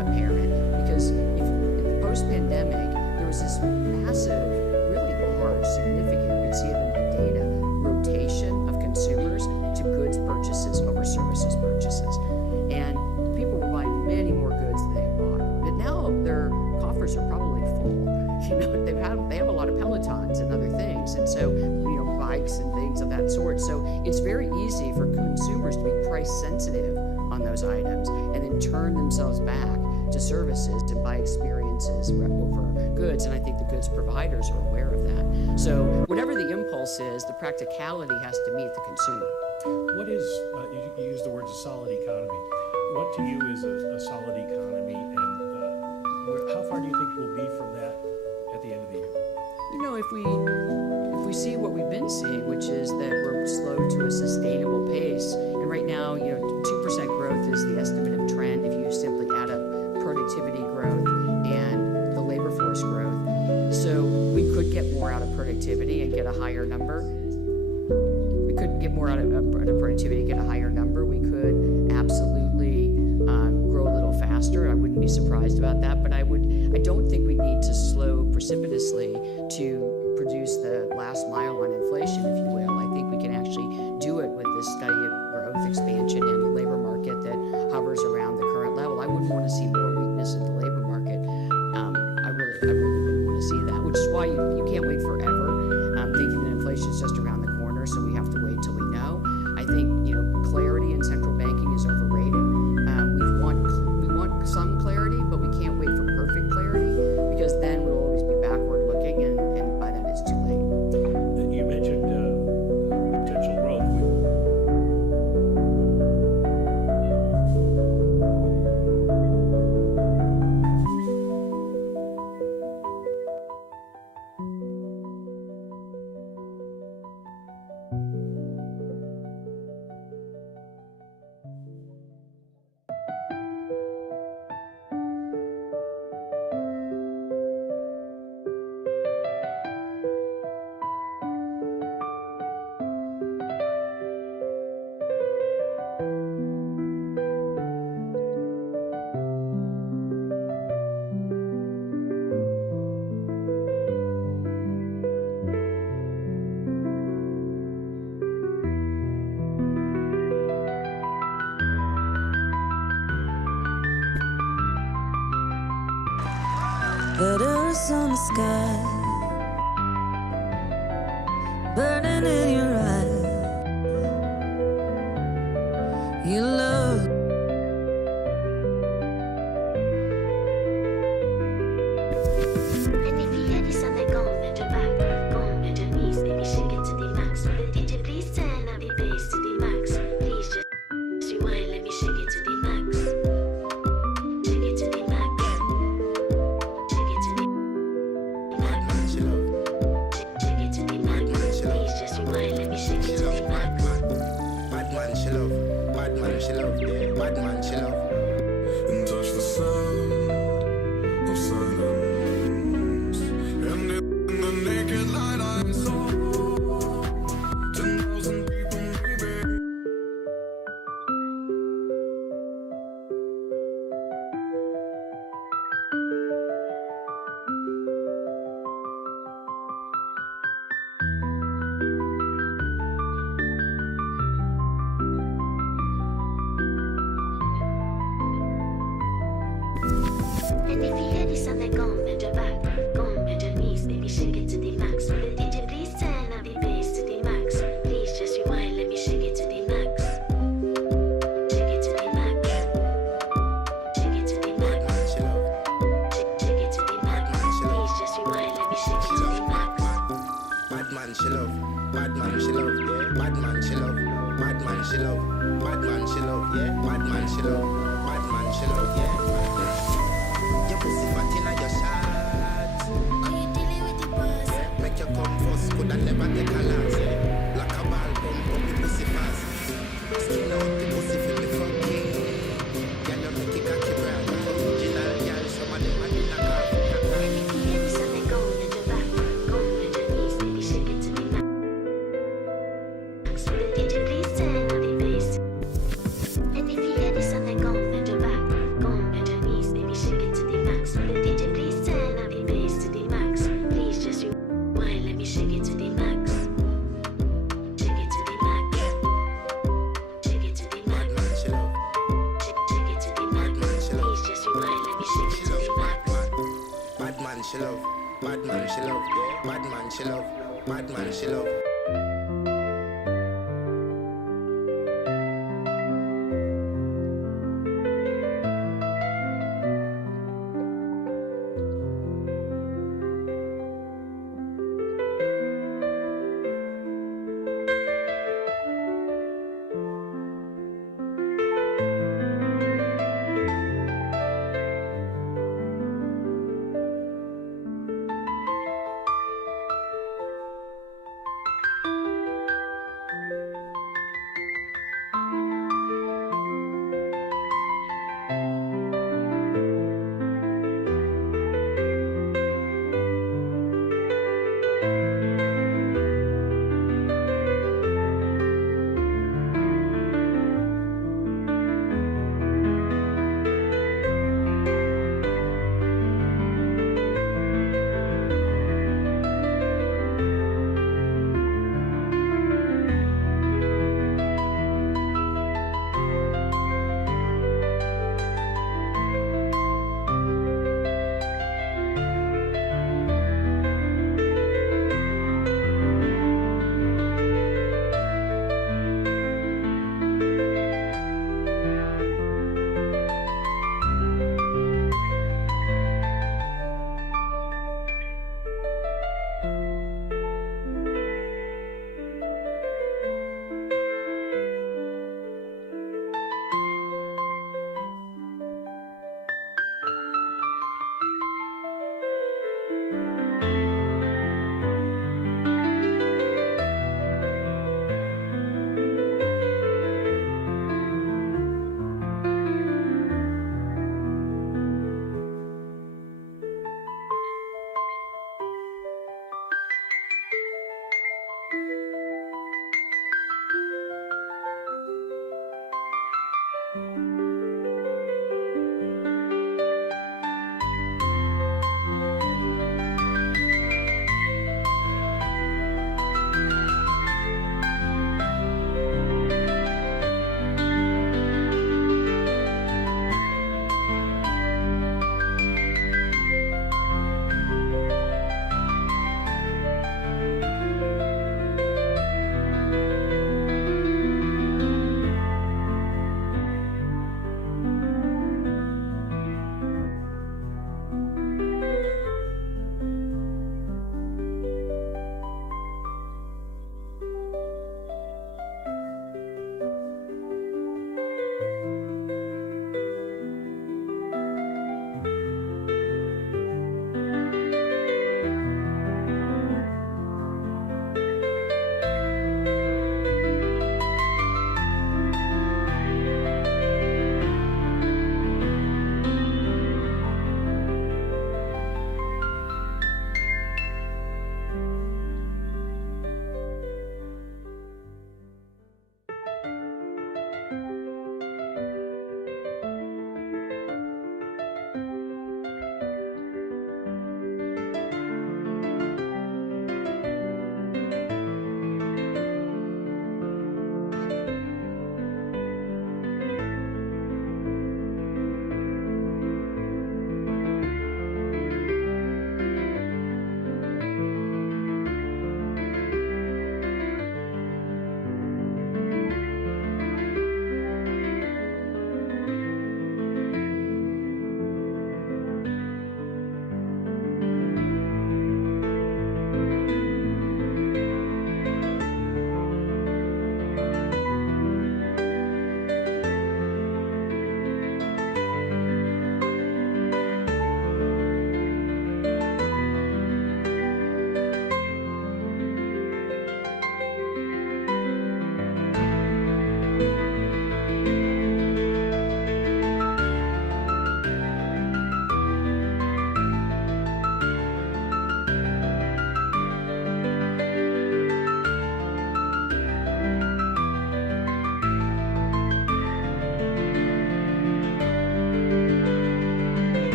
apparent because if post-pandemic, there was this massive, really large, significant, you can see it in the data, rotation of consumers to goods purchases over services purchases. And people were buying many more goods than they bought. But now their coffers are probably full. They have a lot of Pelotons and other things, and so bikes and things of that sort. So it's very easy for consumers to be price sensitive on those items and then turn themselves back to services to buy experiences over goods. And I think the goods providers are aware of that. So whatever the impulse is, the practicality has to meet the consumer. What is, you use the words a solid economy. What to you is a solid economy, and how far do you think we'll be from that at the end of the year? If we see what we've been seeing, which is that we're slow to a sustainable pace, and right now, 2% growth is the estimative trend if you simply add up productivity growth and the labor force growth. So we could get more out of productivity and get a higher number. We could get more out of productivity and get a higher number. We could absolutely grow a little faster. I wouldn't be surprised about that, but I don't think we need to slow precipitously to produce the last mile on inflation, if you will. I think we can actually do it with this steady growth, expansion in the labor market that hovers around the current level. I wouldn't want to see more weakness in the labor market. I really wouldn't want to see that, which is why you can't wait forever. Things letters on the sky, burning in your eyes. You love. And if you hear this on the go bend your back, go bend your knees, baby, shake it to the max. But DJ, please turn up the bass to the max. Please just rewind, let me shake it to the max. Shake it to the max. Shake it to the max. Shake it to the max. Please just rewind, let me shake it to the max. Bad man, she love. Bad man, she love. Bad man, she love. And touch the sound of silence. And in the naked light I saw 10,000 people, baby. And if you hear this on the go bend your back, go bend your knees, baby, shake it to the max. But DJ, please turn up the bass to the max. Please just rewind, let me shake it to the max. Shake it to the max. Shake it to the max. Shake it to the max. Please just rewind, let me shake it to the max. Bad man, she love. Bad man, she love. Bad man, she love. Bad man, she love. Bad man, she love. Yeah. Bad man, she love. Bad man, she love. Yeah. Your pussy fat inna your shot. Are you dealing with the boss? Yeah. Make you come first, coulda never take a last. Yeah. Like a ball, pump up the pussy fast. Skin out the pussy feel me funky. Girl, you make it cocky brand. Original girl, some of them a do knock off. And if you hear this on the go bend your back, go bend your knees, baby, shake it to the max. But DJ, please turn up the bass. And if you hear this on the go bend your back, go bend your knees, baby, shake it to the max. But DJ, please turn up the bass to the max. Please just rewind, let me shake it to the max. Shake it to the max. Shake it to the max. Shake it to the max. Please just rewind, let me shake it to the max. Bad man, she love. Bad man, she love. Bad man, she love. Bad man, she love.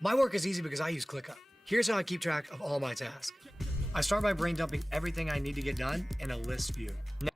My work is easy because I use ClickUp. Here's how I keep track of all my tasks. I start by brain dumping everything I need to get done in a list view. Now